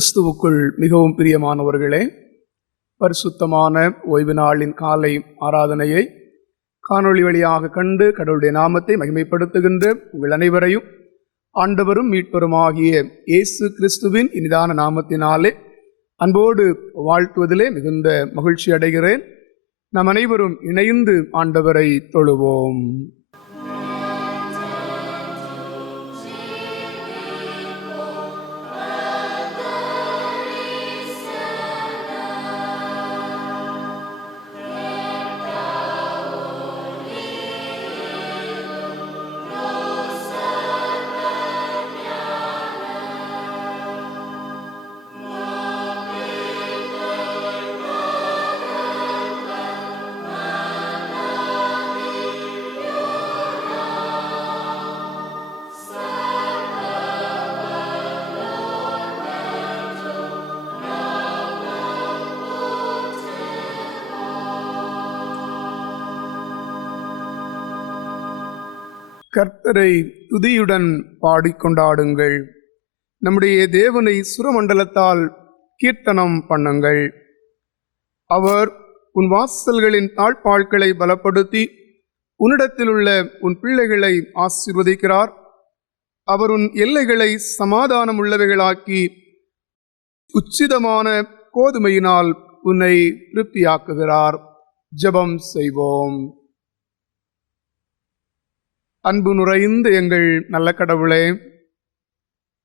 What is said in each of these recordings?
கிறிஸ்துவுக்குள் மிகவும் பிரியமானவர்களே, பரிசுத்தமான ஓய்வு நாளின் காலை ஆராதனையை காணொளி வழியாக கண்டு கடவுளுடைய நாமத்தை மகிமைப்படுத்துகின்ற உங்கள் அனைவரையும் ஆண்டவரும் மீட்பருமாகிய இயேசு கிறிஸ்துவின் இனிதான நாமத்தினாலே அன்போடு வாழ்த்துவதிலே மிகுந்த மகிழ்ச்சி அடைகிறேன். நாம் அனைவரும் இணைந்து ஆண்டவரை தொழுவோம். கர்த்தரை துதியுடன் பாடிக்கொண்டாடுங்கள். நம்முடைய தேவனை சுரமண்டலத்தால் கீர்த்தனம் பண்ணுங்கள். அவர் உன் வாசல்களின் தாழ்பாள்களை பலப்படுத்தி உன்னிடத்திலுள்ள உன் பிள்ளைகளை ஆசீர்வதிக்கிறார். அவர் உன் எல்லைகளை சமாதானம் உள்ளவைகளாக்கி உச்சிதமான கோதுமையினால் உன்னை திருப்தியாக்குகிறார். ஜெபம் செய்வோம். அன்பு நிறைந்த எங்கள் நல்ல கடவுளே,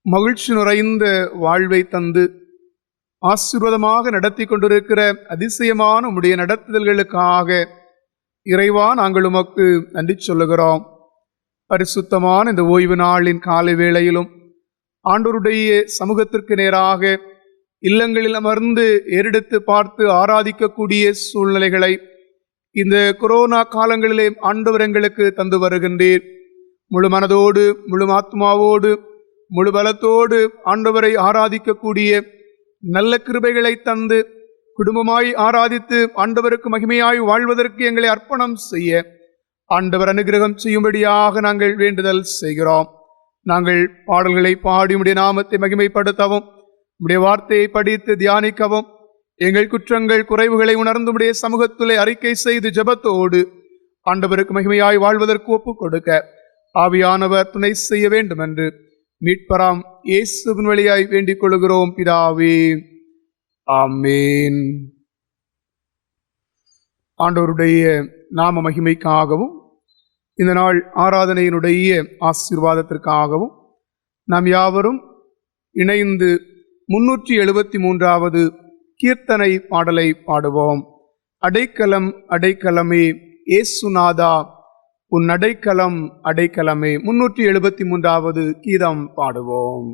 மகிழ்ச்சி நிறைந்த வாழ்வை தந்து ஆசீர்வாதமாக நடத்தி கொண்டிருக்கிற அதிசயமான உம்முடைய நடத்துதல்களுக்காக இறைவா நாங்கள் உமக்கு நன்றி சொல்லுகிறோம். பரிசுத்தமான இந்த ஓய்வு நாளின் காலை வேளையிலும் ஆண்டவருடைய சமூகத்திற்கு நேராக இல்லங்களில் அமர்ந்து ஏறெடுத்து பார்த்து ஆராதிக்கக்கூடிய சூழ்நிலைகளை இந்த கொரோனா காலங்களிலே ஆண்டவர் எங்களுக்கு தந்து வருகின்றீர். முழு மனதோடு முழு ஆத்மாவோடு முழு பலத்தோடு ஆண்டவரை ஆராதிக்கக்கூடிய நல்ல கிருபைகளை தந்து குடும்பமாய் ஆராதித்து ஆண்டவருக்கு மகிமையாய் வாழ்வதற்கு எங்களை அர்ப்பணம் செய்ய ஆண்டவர் அனுகிரகம் செய்யும்படியாக நாங்கள் வேண்டுதல் செய்கிறோம். நாங்கள் பாடல்களை பாடி உம்முடைய நாமத்தை மகிமைப்படுத்தவும் உம்முடைய வார்த்தையை படித்து தியானிக்கவும் எங்கள் குற்றங்கள் குறைவுகளை உணர்ந்து உம்முடைய சமூகத்திலே அறிக்கை செய்து ஜெபத்தோடு ஆண்டவருக்கு மகிமையாய் வாழ்வதற்கு ஒப்புக் கொடுக்க ஆவியானவர் துணை செய்ய வேண்டும் என்று மீட்பராம் இயேசுவின் வழியாய் வேண்டிக் கொள்கிறோம் பிதாவே, ஆமேன். ஆண்டவருடைய நாம மகிமைக்காகவும் இந்த நாள் ஆராதனையினுடைய ஆசீர்வாதத்திற்காகவும் நாம் யாவரும் இணைந்து 373வது கீர்த்தனை பாடலை பாடுவோம். அடைக்கலம் அடைக்கலமே ஏசுநாதா உன் அடைக்கலம் அடைக்கலமே. 373வது கீதம் பாடுவோம்.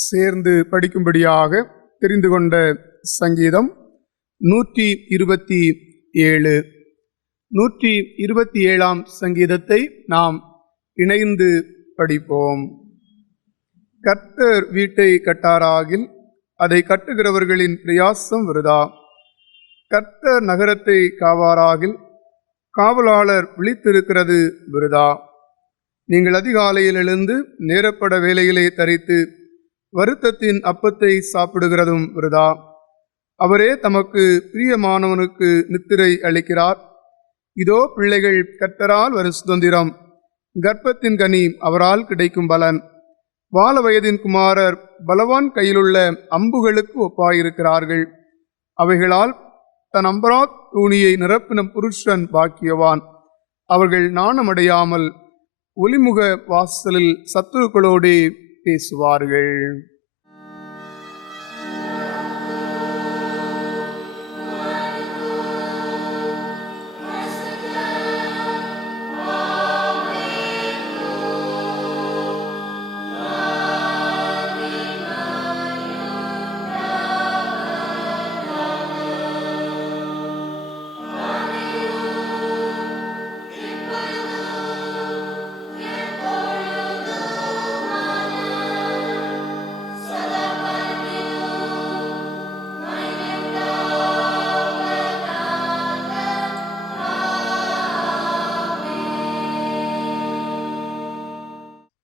சேர்ந்து படிக்கும்படியாக தெரிந்து கொண்ட சங்கீதம் 127. 127ஆம் சங்கீதத்தை நாம் இணைந்து படிப்போம். கர்த்தர் வீட்டை கட்டாராகில் அதை கட்டுகிறவர்களின் பிரயாசம் விருதா. கர்த்தர் நகரத்தை காவாராகில் காவலாளர் விழித்திருக்கிறது விருதா. நீங்கள் அதிகாலையில் எழுந்து நேரப்பட வேலையிலே தரித்து வருத்தத்தின் அப்பத்தை சாப்பிடுகிறதும் விருதா. அவரே தமக்கு பிரியமானவனுக்கு நித்திரை அளிக்கிறார். இதோ பிள்ளைகள் கர்த்தரால் வரும் சுதந்திரம், கர்ப்பத்தின் கனி அவரால் கிடைக்கும் பலன். வால வயதின் குமாரர் பலவான் கையிலுள்ள அம்புகளுக்கு ஒப்பாயிருக்கிறார்கள். அவைகளால் தன் அம்பராத் தூணியை நிரப்பின புருஷன் பாக்கியவான். அவர்கள் நாணமடையாமல் ஒலிமுக வாசலில் சத்துருக்களோடு பேசுவார்கள்.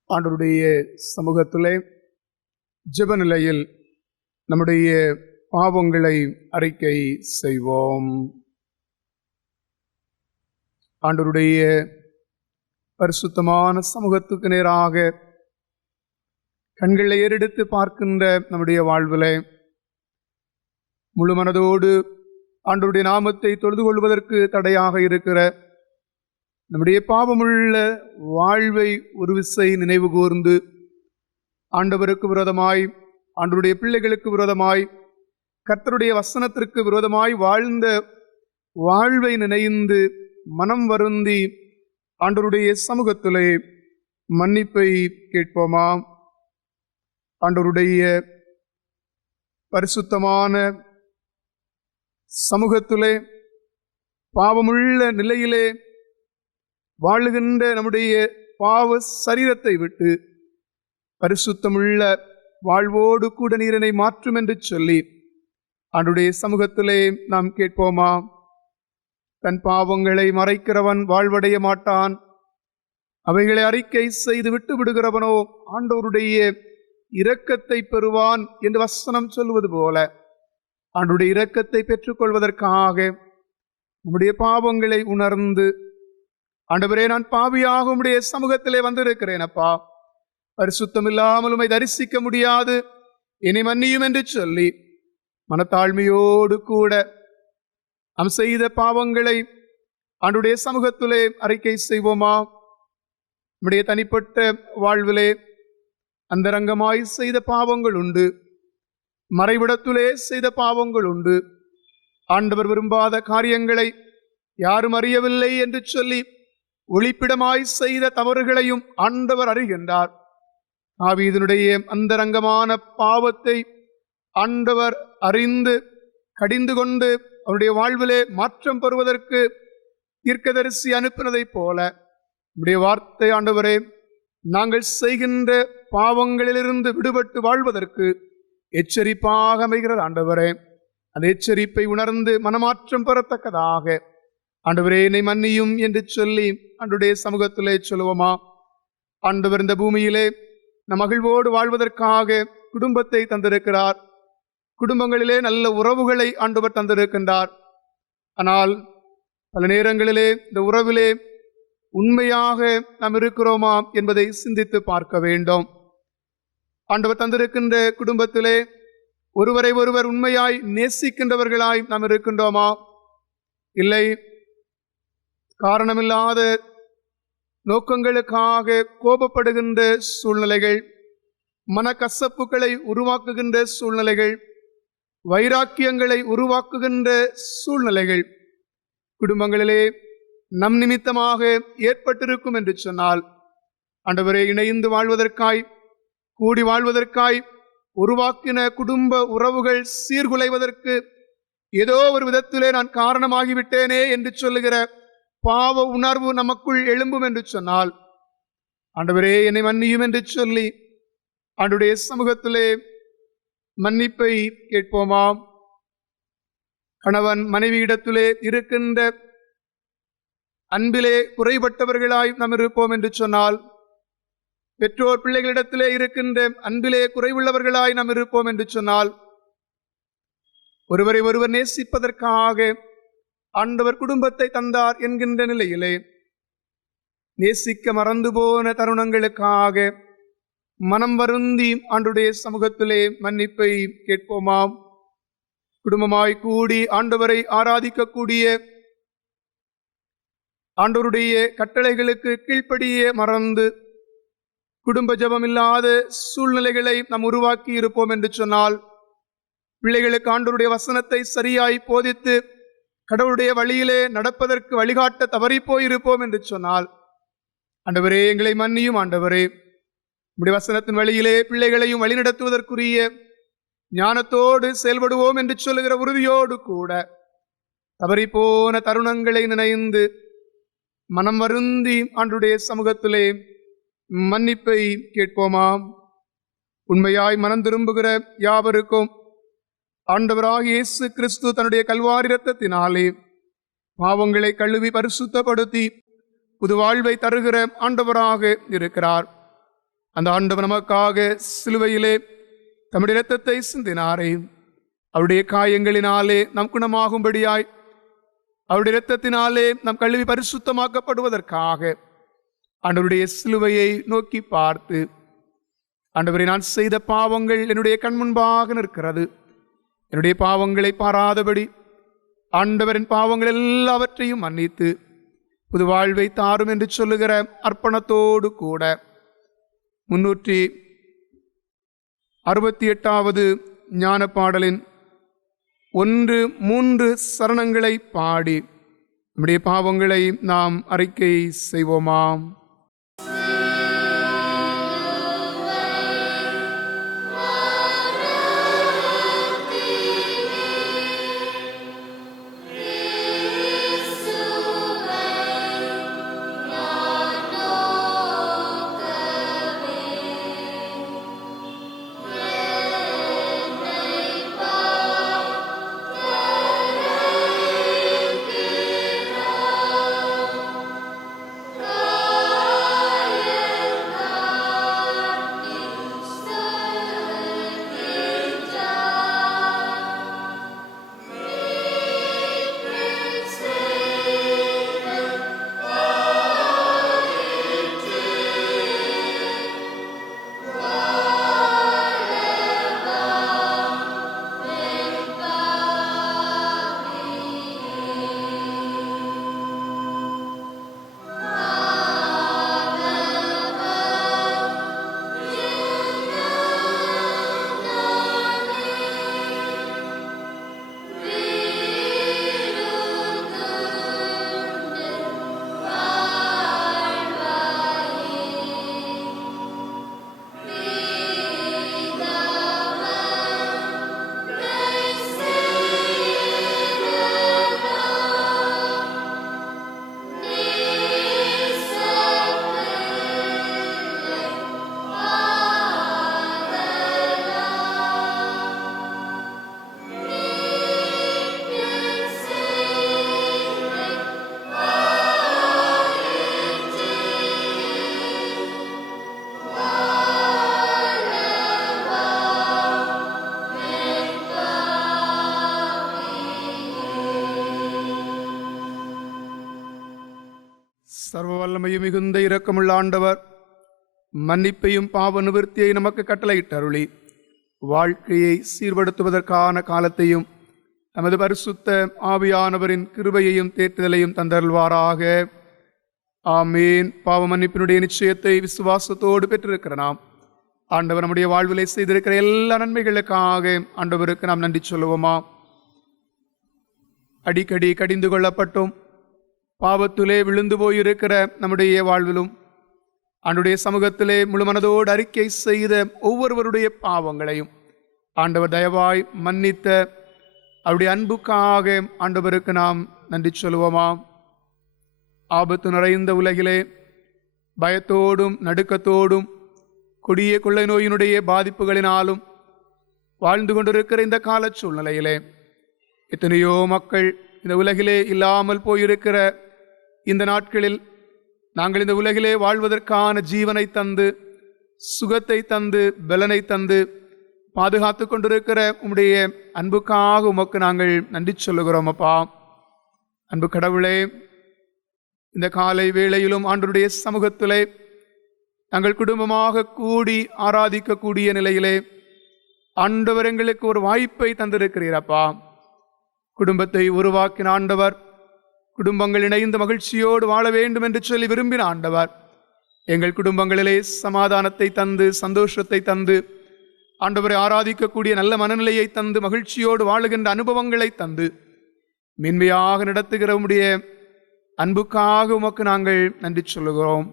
ஆண்டவருடைய சமூகத்திலே ஜெப நிலையில் நம்முடைய பாவங்களை அறிக்கை செய்வோம். ஆண்டவருடைய பரிசுத்தமான சமூகத்துக்கு நேராக கண்களை ஏறெடுத்து பார்க்கின்ற நம்முடைய வாழ்விலே முழு மனதோடு ஆண்டவருடைய நாமத்தை தொழுது கொள்வதற்கு தடையாக இருக்கிற நம்முடைய பாவமுள்ள வாழ்வை ஒரு விசை நினைவு கூர்ந்து ஆண்டவருக்கு விரோதமாய், ஆண்டவருடைய பிள்ளைகளுக்கு விரோதமாய், கர்த்தருடைய வசனத்திற்கு விரோதமாய் வாழ்ந்த வாழ்வை நினைந்து மனம் வருந்தி ஆண்டவருடைய சமூகத்திலே மன்னிப்பை கேட்போமா. ஆண்டவருடைய பரிசுத்தமான சமூகத்திலே பாவமுள்ள நிலையிலே வாழுகின்ற நம்முடைய பாவ சரீரத்தை விட்டு பரிசுத்தமுள்ள வாழ்வோடு கூட நீரனை மாற்றும் என்று சொல்லி ஆண்டவருடைய சமூகத்திலே நாம் கேட்போமா. தன் பாவங்களை மறைக்கிறவன் வாழ்வடைய மாட்டான், அவைகளை அறிக்கை செய்து விட்டு விடுகிறவனோ ஆண்டவருடைய இரக்கத்தை பெறுவான் என்று வசனம் சொல்வது போல ஆண்டவருடைய இரக்கத்தை பெற்றுக்கொள்வதற்காக நம்முடைய பாவங்களை உணர்ந்து, ஆண்டவரே நான் பாவியாக உம்முடைய சமூகத்திலே வந்திருக்கிறேன் அப்பா, பரிசுத்தம் இல்லாமல் உம்மை தரிசிக்க முடியாது, என்னை மன்னியும் என்று சொல்லி மனத்தாழ்மையோடு கூட நாம் செய்த பாவங்களை ஆண்டவருடைய சமூகத்திலே அறிக்கை செய்வோமா. நம்முடைய தனிப்பட்ட வாழ்விலே அந்தரங்கமாய் செய்த பாவங்கள் உண்டு, மறைவிடத்திலே செய்த பாவங்கள் உண்டு. ஆண்டவர் விரும்பாத காரியங்களை யாரும் அறியவில்லை என்று சொல்லி ஒளிப்பிடமாய் செய்த தவறுகளையும் ஆண்டவர் அறிகின்றார். தாவீதினுடைய அந்தரங்கமான பாவத்தை ஆண்டவர் அறிந்து கடிந்து கொண்டு அவருடைய வாழ்விலே மாற்றம் பெறுவதற்கு தீர்க்கதரிசி அனுப்பினதைப் போல நம்முடைய வார்த்தை ஆண்டவரே, நாங்கள் செய்கின்ற பாவங்களிலிருந்து விடுபட்டு வாழ்வதற்கு எச்சரிப்பாக அமைகிறது. ஆண்டவரே, அந்த எச்சரிப்பை உணர்ந்து மனமாற்றம் பெறத்தக்கதாக ஆண்டவரே என்னை மன்னியும் என்று சொல்லி ஆண்டவருடைய சமூகத்திலே சொல்லுவோமா. ஆண்டவர் இந்த பூமியிலே நம் மகிழ்வோடு வாழ்வதற்காக குடும்பத்தை தந்திருக்கிறார். குடும்பங்களிலே நல்ல உறவுகளை ஆண்டவர் தந்திருக்கின்றார். ஆனால் பல நேரங்களிலே இந்த உறவிலே உண்மையாக நாம் இருக்கிறோமா என்பதை சிந்தித்து பார்க்க வேண்டும். ஆண்டவர் தந்திருக்கின்ற குடும்பத்திலே ஒருவரை ஒருவர் உண்மையாய் நேசிக்கின்றவர்களாய் நாம் இருக்கின்றோமா? இல்லை, காரணமில்லாத நோக்கங்களுக்காக கோபப்படுகின்ற சூழ்நிலைகள், மனக்கசப்புகளை உருவாக்குகின்ற சூழ்நிலைகள், வைராக்கியங்களை உருவாக்குகின்ற சூழ்நிலைகள் குடும்பங்களிலே நம் நிமித்தமாக ஏற்பட்டிருக்கும் என்று சொன்னால், ஆண்டவரே, இணைந்து வாழ்வதற்காய், கூடி வாழ்வதற்காய் உருவாக்கின குடும்ப உறவுகள் சீர்குலைவதற்கு ஏதோ ஒரு விதத்திலே நான் காரணமாகிவிட்டேனே என்று சொல்லுகிற பாவ உணர்வு நமக்குள் எழும்பும் என்று சொன்னால், ஆண்டவரே என்னை மன்னியும் என்று சொல்லி ஆண்டுடைய சமூகத்திலே மன்னிப்பை கேட்போமாம். கணவன் மனைவியிடத்திலே இருக்கின்ற அன்பிலே குறைபட்டவர்களாய் நாம் இருப்போம் என்று சொன்னால், பெற்றோர் பிள்ளைகளிடத்திலே இருக்கின்ற அன்பிலே குறைவுள்ளவர்களாய் நாம் இருப்போம் என்று சொன்னால், ஒருவரை ஒருவர் நேசிப்பதற்காக ஆண்டவர் குடும்பத்தை தந்தார் என்கின்ற நிலையிலே நேசிக்க மறந்து போன தருணங்களுக்காக மனம் வருந்தி ஆண்டுடைய சமூகத்திலே மன்னிப்பை கேட்போமாம். குடும்பமாய் கூடி ஆண்டவரை ஆராதிக்கக்கூடிய, ஆண்டவருடைய கட்டளைகளுக்கு கீழ்ப்படிய மறந்து குடும்ப ஜெபம் இல்லாத சூழ்நிலைகளை நாம் உருவாக்கி இருப்போம் என்று சொன்னால், பிள்ளைகளுக்கு ஆண்டவருடைய வசனத்தை சரியாய் போதித்து கடவுளுடைய வழியிலே நடப்பதற்கு வழிகாட்ட தவறி போயிருப்போம் என்று சொன்னால், ஆண்டவரே எங்களை மன்னியும். ஆண்டவரே உம்முடைய வசனத்தின் வழியிலே பிள்ளைகளையும் வழிநடத்துவதற்குரிய ஞானத்தோடு செயல்படுவோம் என்று சொல்லுகிற உறுதியோடு கூட தவறிப்போன தருணங்களை நினைந்து மனம் வருந்தி ஆண்டவருடைய சமூகத்திலே மன்னிப்பை கேட்போமாம். உண்மையாய் மனம் திரும்புகிற யாவருக்கும் ஆண்டவராகிய இயேசு கிறிஸ்து தன்னுடைய கல்வாரி இரத்தத்தினாலே பாவங்களை கழுவி பரிசுத்தப்படுத்தி புது வாழ்வை தருகிற ஆண்டவராக இருக்கிறார். அந்த ஆண்டவர் நமக்காக சிலுவையிலே தம்முடைய இரத்தத்தை சிந்தினாரே. அவருடைய காயங்களினாலே நாம் குணமாகும்படியாய், அவருடைய இரத்தத்தினாலே நாம் கழுவி பரிசுத்தமாக்கப்படுவதற்காக ஆண்டவருடைய சிலுவையை நோக்கி பார்த்து, ஆண்டவரை நான் செய்த பாவங்கள் என்னுடைய கண் முன்பாக நிற்கிறது, என்னுடைய பாவங்களை பாராதபடி ஆண்டவரின் பாவங்கள் எல்லாவற்றையும் மன்னித்து புது வாழ்வை தாரும் என்று சொல்லுகிற அர்ப்பணத்தோடு கூட 368வது ஞான பாடலின் 1-3 சரணங்களை பாடி நம்முடைய பாவங்களை நாம் அறிக்கை செய்வோமாம். சர்வ வல்லமையும் மிகுந்த இரக்கமுள்ள ஆண்டவர் மன்னிப்பையும் பாவ நிவர்த்தியை நமக்கு கட்டளையிட்டருளி வாழ்க்கையை சீர்படுத்துவதற்கான காலத்தையும் நமது பரிசுத்த ஆவியானவரின் கிருபையையும் தேற்றுதலையும் தந்தருள்வாராக. ஆமீன். பாவ மன்னிப்பினுடைய நிச்சயத்தை விசுவாசத்தோடு பெற்றிருக்கிற நாம் ஆண்டவர் நம்முடைய வாழ்விலை செய்திருக்கிற எல்லா நன்மைகளுக்காக ஆண்டவருக்கு நாம் நன்றி சொல்லுவோமா. அடிக்கடி கடிந்து கொள்ளப்பட்டும் பாவத்திலே விழுந்து போயிருக்கிற நம்முடைய வாழ்விலும் ஆண்டுடைய சமூகத்திலே முழு மனதோடு அறிக்கை செய்த ஒவ்வொருவருடைய பாவங்களையும் ஆண்டவர் தயவாய் மன்னித்த அவருடைய அன்புக்காக ஆண்டவருக்கு நாம் நன்றி சொல்லுவோமாம். ஆபத்து நிறைந்த உலகிலே பயத்தோடும் நடுக்கத்தோடும் கொடிய கொள்ளை நோயினுடைய பாதிப்புகளினாலும் வாழ்ந்து கொண்டிருக்கிற இந்த கால சூழ்நிலையிலே எத்தனையோ மக்கள் இந்த உலகிலே இல்லாமல் போயிருக்கிற இந்த நாட்களில் நாங்கள் இந்த உலகிலே வாழ்வதற்கான ஜீவனை தந்து, சுகத்தை தந்து, பலனை தந்து பாதுகாத்து கொண்டிருக்கிற உம்முடைய அன்புக்காக உமக்கு நாங்கள் நன்றி சொல்லுகிறோம் அப்பா. அன்பு கடவுளே, இந்த காலை வேளையிலும் ஆண்டவருடைய சமூகத்திலே நாங்கள் குடும்பமாக கூடி ஆராதிக்கக்கூடிய நிலையிலே ஆண்டவர் எங்களுக்கு ஒரு வாய்ப்பை தந்திருக்கிறீரப்பா. குடும்பத்தை உருவாக்கின ஆண்டவர், குடும்பங்கள் இணைந்து மகிழ்ச்சியோடு வாழ வேண்டும் என்று சொல்லி விரும்பின ஆண்டவர், எங்கள் குடும்பங்களிலே சமாதானத்தை தந்து, சந்தோஷத்தை தந்து, ஆண்டவரை ஆராதிக்கக்கூடிய நல்ல மனநிலையை தந்து, மகிழ்ச்சியோடு வாழுகின்ற அனுபவங்களை தந்து மென்மையாக நடத்துகிற உம்முடைய அன்புக்காக உமக்கு நாங்கள் நன்றி சொல்லுகிறோம்.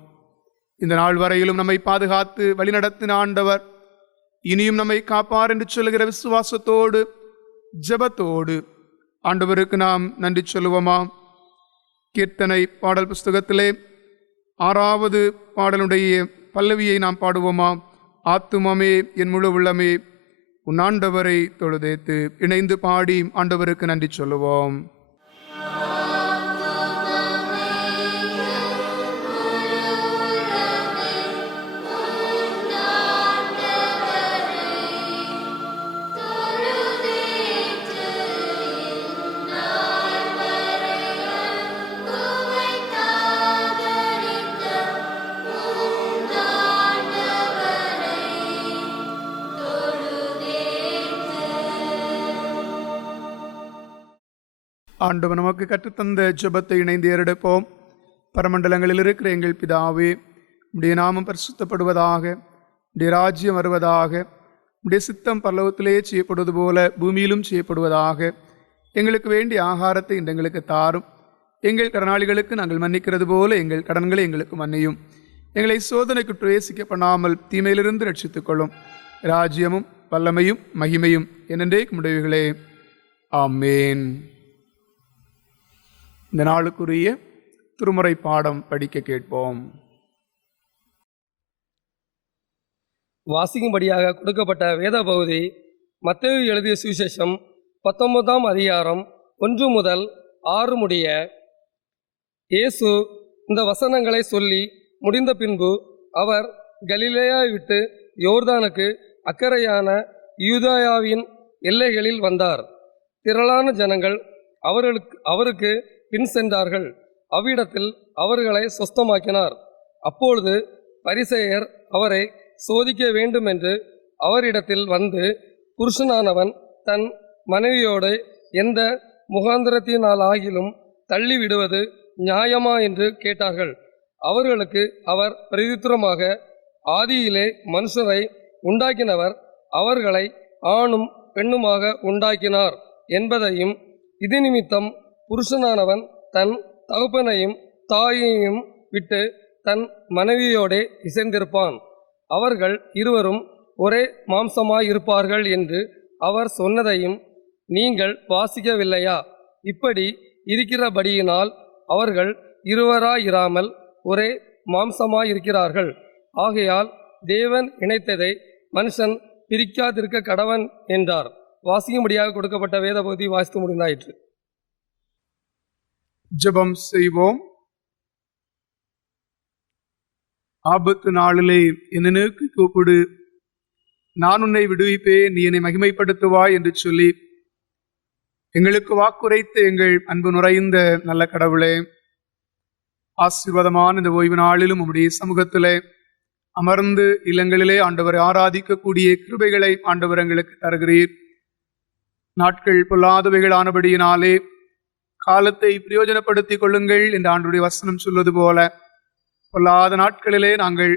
இந்த நாள் வரையிலும் நம்மை பாதுகாத்து வழிநடத்தின ஆண்டவர் இனியும் நம்மை காப்பார் என்று சொல்லுகிற விசுவாசத்தோடு ஜெபத்தோடு ஆண்டவருக்கு நாம் நன்றி சொல்லுவோமா. கீர்த்தனை பாடல் புஸ்தகத்திலே 6வது பாடலுடைய பல்லவியை நாம் பாடுவோமா. ஆத்துமமே என் முழு உள்ளமே உன் ஆண்டவரை தொழுதேத்து. இணைந்து பாடி ஆண்டவருக்கு நன்றி சொல்லுவோம். ஆண்டவர் நமக்கு கற்றுத்தந்த ஜெபத்தை இணைந்து ஏறெடுப்போம். பரமண்டலங்களில் இருக்கிற எங்கள் பிதாவே, உம்முடைய நாமம் பரிசுத்தப்படுவதாக, உம்முடைய ராஜ்யம் வருவதாக, உம்முடைய சித்தம் பரலோகத்திலே செய்யப்படுவது போல பூமியிலும் செய்யப்படுவதாக. எங்களுக்கு வேண்டிய ஆகாரத்தை இன்று எங்களுக்கு தாரும். எங்கள் கடனாளிகளுக்கு நாங்கள் மன்னிக்கிறது போல எங்கள் கடன்களை எங்களுக்கு மன்னியும். எங்களை சோதனைக்கு பிரவேசிக்க பண்ணாமல் தீமையிலிருந்து ரட்சித்துக் கொள்ளும். ராஜ்யமும் வல்லமையும் மகிமையும் என்னென்றேக்கும் உடையவைகளே. ஆமேன். இந்த நாளுக்குரிய திருமுறை பாடம் படிக்க கேட்போம். வாசிக்கும்படியாக கொடுக்கப்பட்ட வேத பகுதி மத்தேயு எழுதிய சுவிசேஷம் 19ஆம் அதிகாரம் 1 முதல் 6 முடிய. இயேசு இந்த வசனங்களை சொல்லி முடிந்த பின்பு அவர் கலிலேயாவை விட்டு யோர்தானுக்கு அக்கறையான யூதாயாவின் எல்லைகளில் வந்தார். திரளான ஜனங்கள் அவருக்கு பின் சென்றார்கள். அவ்விடத்தில் அவர்களை சொஸ்தமாக்கினார். அப்பொழுது பரிசேயர் அவரை சோதிக்க வேண்டுமென்று அவரிடத்தில் வந்து, புருஷனானவன் தன் மனைவியோடு எந்த முகாந்திரத்தினாலாகிலும் தள்ளிவிடுவது நியாயமா என்று கேட்டார்கள். அவர்களுக்கு அவர் பிரதித்திரமாக, ஆதியிலே மனுஷரை உண்டாக்கினவர் அவர்களை ஆணும் பெண்ணுமாக உண்டாக்கினார் என்பதையும், இது நிமித்தம் புருஷனானவன் தன் தகப்பனையும் தாயையும் விட்டு தன் மனைவியோடே இசைந்திருப்பான், அவர்கள் இருவரும் ஒரே மாம்சமாயிருப்பார்கள் என்று அவர் சொன்னதையும் நீங்கள் வாசிக்கவில்லையா? இப்படி இருக்கிறபடியினால் அவர்கள் இருவராயிராமல் ஒரே மாம்சமாயிருக்கிறார்கள். ஆகையால் தேவன் இணைத்ததை மனுஷன் பிரிக்காதிருக்க கடவன் என்றார். வாசிக்கும்படியாக கொடுக்கப்பட்ட வேத பகுதி வாசித்து முடிந்தாயிற்று. ஜெபம் செய்வோம். ஆபத்து நாளிலே என்னை நோக்கி கூப்பிடு, நான் உன்னை விடுவிப்பேன், நீ என்னை மகிமைப்படுத்துவாய் என்று சொல்லி எங்களுக்கு வாக்குரைத்த எங்கள் அன்பு நுரைந்த நல்ல கடவுளே, ஆசீர்வாதமான இந்த ஓய்வு நாளிலும் உம்முடைய சமூகத்திலே அமர்ந்து இல்லங்களிலே ஆண்டவரை ஆராதிக்கக்கூடிய கிருபைகளை ஆண்டவர் எங்களுக்கு தருகிறீர். நாட்கள் பொல்லாதவைகள் ஆனபடியினாலே காலத்தை பிரயோஜனப்படுத்திக் கொள்ளுங்கள் என்று ஆண்டவருடைய வசனம் சொல்வது போல, பொல்லாத நாட்களிலே நாங்கள்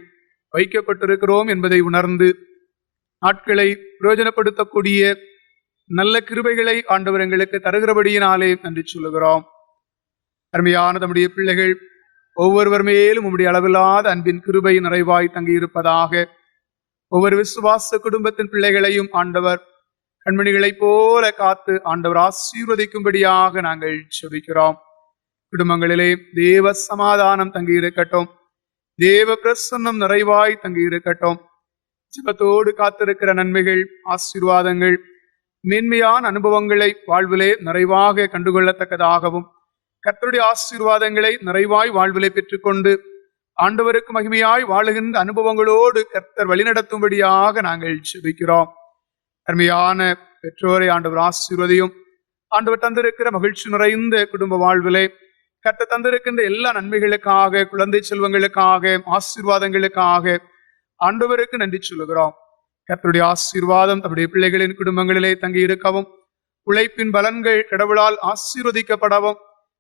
வைக்கப்பட்டிருக்கிறோம் என்பதை உணர்ந்து நாட்களை பிரயோஜனப்படுத்தக்கூடிய நல்ல கிருபைகளை ஆண்டவர் எங்களுக்கு தருகிறபடியினாலே நன்றி சொல்லுகிறோம். அருமையான நம்முடைய பிள்ளைகள் ஒவ்வொருவர் மேலும் உம்முடைய அளவில்லாத அன்பின் கிருபை நிறைவாய் தங்கியிருப்பதாக. ஒவ்வொரு விசுவாச குடும்பத்தின் பிள்ளைகளையும் ஆண்டவர் கண்மணிகளைப் போல காத்து ஆண்டவர் ஆசீர்வதிக்கும்படியாக நாங்கள் செபிக்கிறோம். குடும்பங்களிலே தேவ சமாதானம் தங்கியிருக்கட்டும், தேவ பிரசன்னம் நிறைவாய் தங்கியிருக்கட்டும். ஜெபத்தோடு காத்திருக்கிற நன்மைகள், ஆசீர்வாதங்கள், மேன்மையான அனுபவங்களை வாழ்விலே நிறைவாக கண்டுகொள்ளத்தக்கதாகவும், கர்த்தருடைய ஆசீர்வாதங்களை நிறைவாய் வாழ்விலே பெற்றுக்கொண்டு ஆண்டவருக்கு மகிமையாய் வாழுகின்ற அனுபவங்களோடு கர்த்தர் வழிநடத்தும்படியாக நாங்கள் செபிக்கிறோம். அருமையான பெற்றோரை ஆண்டவர் ஆசீர்வதியும். ஆண்டவர் தந்திருக்கிற மகிழ்ச்சி நிறைந்த குடும்ப வாழ்விலே கர்த்தர் தந்திருக்கின்ற எல்லா நன்மைகளுக்காக, குழந்தை செல்வங்களுக்காக, ஆசீர்வாதங்களுக்காக ஆண்டவருக்கு நன்றி சொல்லுகிறோம். கர்த்தருடைய ஆசீர்வாதம் தம்முடைய பிள்ளைகளின் குடும்பங்களிலே தங்கி இருக்கவும், உழைப்பின் பலன்கள் கடவுளால் ஆசீர்வதிக்கப்படவும்,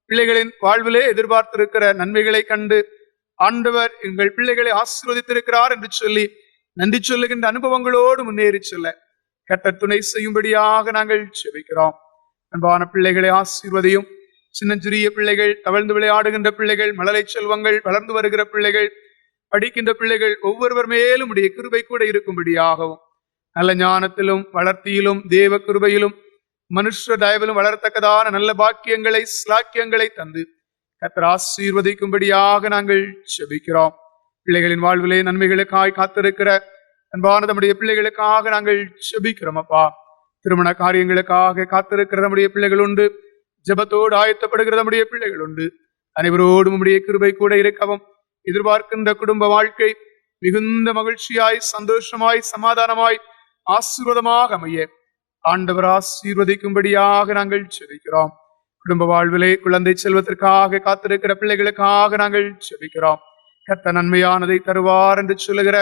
பிள்ளைகளின் வாழ்விலே எதிர்பார்த்திருக்கிற நன்மைகளை கண்டு ஆண்டவர் எங்கள் பிள்ளைகளை ஆசீர்வதித்திருக்கிறார் என்று சொல்லி நன்றி சொல்லுகின்ற அனுபவங்களோடு முன்னேறி செல்ல கர்த்தர் துணை செய்யும்படியாக நாங்கள் செபிக்கிறோம். அன்பான பிள்ளைகளை ஆசீர்வதியும். சின்னஞ்சிறிய பிள்ளைகள், தவழ்ந்து விளையாடுகின்ற பிள்ளைகள், மழலை செல்வங்கள், வளர்ந்து வருகிற பிள்ளைகள், படிக்கின்ற பிள்ளைகள் ஒவ்வொருவர் மேலும் உடைய கிருபை கூட இருக்கும்படியாகவும், நல்ல ஞானத்திலும் வளர்த்தியிலும் தேவ கிருபையிலும் மனுஷ தயவிலும் வளரத்தக்கதான நல்ல பாக்கியங்களை ஸ்லாக்கியங்களை தந்து கர்த்தர் ஆசீர்வதிக்கும்படியாக நாங்கள் செபிக்கிறோம். பிள்ளைகளின் வாழ்விலே நன்மைகளுக்காய் காத்திருக்கிற அன்பான நம்முடைய பிள்ளைகளுக்காக நாங்கள் செபிக்கிறோம். அப்பா, திருமண காரியங்களுக்காக காத்திருக்கிற நம்முடைய பிள்ளைகள் உண்டு, ஜெபத்தோடு ஆயத்தப்படுகிற நம்முடைய பிள்ளைகள் உண்டு. அனைவரோடும் நம்முடைய கிருபை கூட இருக்கவும், எதிர்பார்க்கின்ற குடும்ப வாழ்க்கை மிகுந்த மகிழ்ச்சியாய், சந்தோஷமாய், சமாதானமாய், ஆசீர்வாதமாக அமைய ஆண்டவர் ஆசீர்வதிக்கும்படியாக நாங்கள் செபிக்கிறோம். குடும்ப வாழ்விலே குழந்தை செல்வத்திற்காக காத்திருக்கிற பிள்ளைகளுக்காக நாங்கள் செபிக்கிறோம். கர்த்தர் நன்மையானதை தருவார் என்று சொல்லுகிற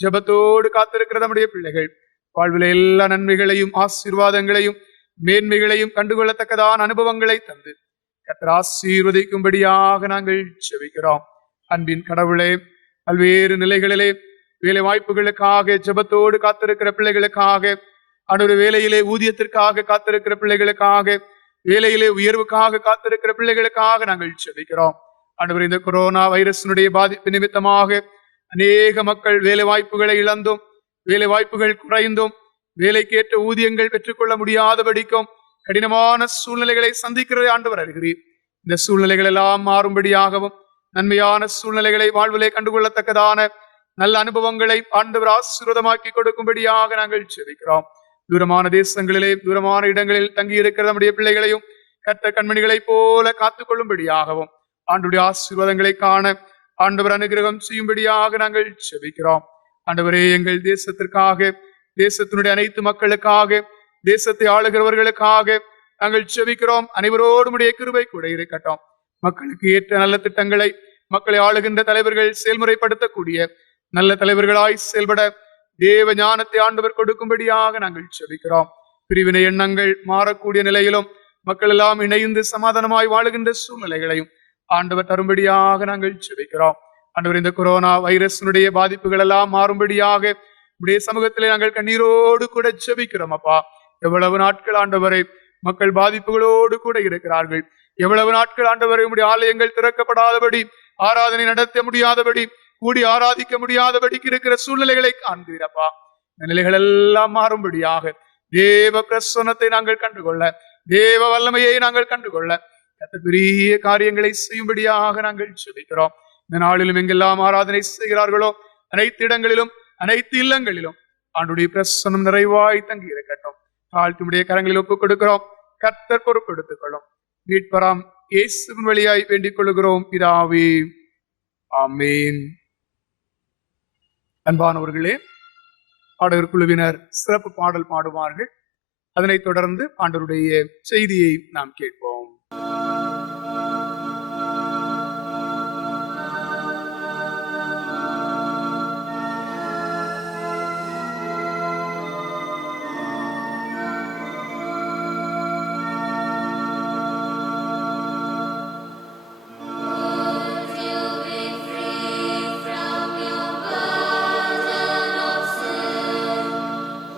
ஜெபத்தோடு காத்திருக்கிற நம்முடைய பிள்ளைகள் வாழ்விலே எல்லா நன்மைகளையும் ஆசீர்வாதங்களையும் மேன்மைகளையும் கண்டுகொள்ளத்தக்கதான அனுபவங்களை தந்து கர்த்தர் ஆசீர்வதிக்கும்படியாக நாங்கள் செபிக்கிறோம். அன்பின் கடவுளே, பல்வேறு நிலைகளிலே வேலை வாய்ப்புகளுக்காக ஜெபத்தோடு காத்திருக்கிற பிள்ளைகளுக்காக, அன்று வேலையிலே ஊதியத்திற்காக காத்திருக்கிற பிள்ளைகளுக்காக, வேலையிலே உயர்வுக்காக காத்திருக்கிற பிள்ளைகளுக்காக நாங்கள் செபிக்கிறோம். ஆண்டவர், இந்த கொரோனா வைரஸினுடைய பாதிப்பு நிமித்தமாக அநேக மக்கள் வேலை வாய்ப்புகளை இழந்தும், வேலை வாய்ப்புகள் குறைந்தும், வேலைக்கேற்ற ஊதியங்கள் பெற்றுக்கொள்ள முடியாதபடிக்கும் கடினமான சூழ்நிலைகளை சந்திக்கிறதை ஆண்டவர் அறிகிறீர். இந்த சூழ்நிலைகள் எல்லாம் மாறும்படியாகவும், நன்மையான சூழ்நிலைகளை வாழ்விலே கண்டுகொள்ளத்தக்கதான நல்ல அனுபவங்களை ஆண்டவர் ஆசீர்வாதமாக்கி கொடுக்கும்படியாக நாங்கள் செபிக்கிறோம். தூரமான தேசங்களிலே, தூரமான இடங்களில் தங்கி இருக்கிற நம்முடைய பிள்ளைகளையும் கர்த்தர் கண்மணிகளை போல காத்துக் கொள்ளும்படியாகவும், ஆண்டவருடைய ஆசீர்வாதங்களை காண ஆண்டவர் அனுகிரகம் செய்யும்படியாக நாங்கள் செபிக்கிறோம். ஆண்டவரே, எங்கள் தேசத்திற்காக, தேசத்தினுடைய அனைத்து மக்களுக்காக, தேசத்தை ஆளுகிறவர்களுக்காக நாங்கள் செபிக்கிறோம். அனைவரோடும் உடைய கிருபை கூட இருக்கட்டும். மக்களுக்கு ஏற்ற நல்ல திட்டங்களை மக்களை ஆளுகின்ற தலைவர்கள் செயல்முறைப்படுத்தக்கூடிய நல்ல தலைவர்களாய் செயல்பட தேவ ஞானத்தை ஆண்டவர் கொடுக்கும்படியாக நாங்கள் செபிக்கிறோம். பிரிவினை எண்ணங்கள் மாறக்கூடிய நிலையிலும் மக்கள் எல்லாம் இணைந்து சமாதானமாய் வாழுகின்ற சூழ்நிலைகளையும் ஆண்டவர் தரும்படியாக நாங்கள் செபிக்கிறோம். ஆண்டவர், இந்த கொரோனா வைரஸினுடைய பாதிப்புகள் எல்லாம் மாறும்படியாக உடைய சமூகத்திலே நாங்கள் கண்ணீரோடு கூட செபிக்கிறோம். அப்பா, எவ்வளவு நாட்கள் ஆண்டவரை மக்கள் பாதிப்புகளோடு கூட இருக்கிறார்கள். எவ்வளவு நாட்கள் ஆண்டவரை உடைய ஆலயங்கள் திறக்கப்படாதபடி, ஆராதனை நடத்த முடியாதபடி, கூடி ஆராதிக்க முடியாதபடிக்கு இருக்கிற சூழ்நிலைகளை காண்கிறப்பா. இந்த நிலைகள் எல்லாம் மாறும்படியாக தேவ பிரசன்னத்தை நாங்கள் கண்டுகொள்ள, தேவ வல்லமையை நாங்கள் கண்டுகொள்ள பெரிய காரியங்களை செய்யும்படியாக நாங்கள் செபிக்கிறோம். இந்த நாளிலும் எங்கெல்லாம் ஆராதனை செய்கிறார்களோ அனைத்து இடங்களிலும், அனைத்து இல்லங்களிலும் ஆண்டுடைய பிரசன்னம் நிறைவாய் தங்கி இருக்கட்டும். தாழ்த்துடைய கரங்களில் ஒப்புக் கொடுக்கிறோம். கர்த்தர் பொறுப்பெடுத்துக் கொள்ளும். மீட்பராம் இயேசுவின் வழியாய் வேண்டிக் கொள்கிறோம் பிதாவே, ஆமேன். அன்பானவர்களே, பாடகர் குழுவினர் சிறப்பு பாடல் பாடுவார்கள். அதனைத் தொடர்ந்து ஆண்டவருடைய செய்தியை நாம் கேட்போம்.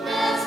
Let's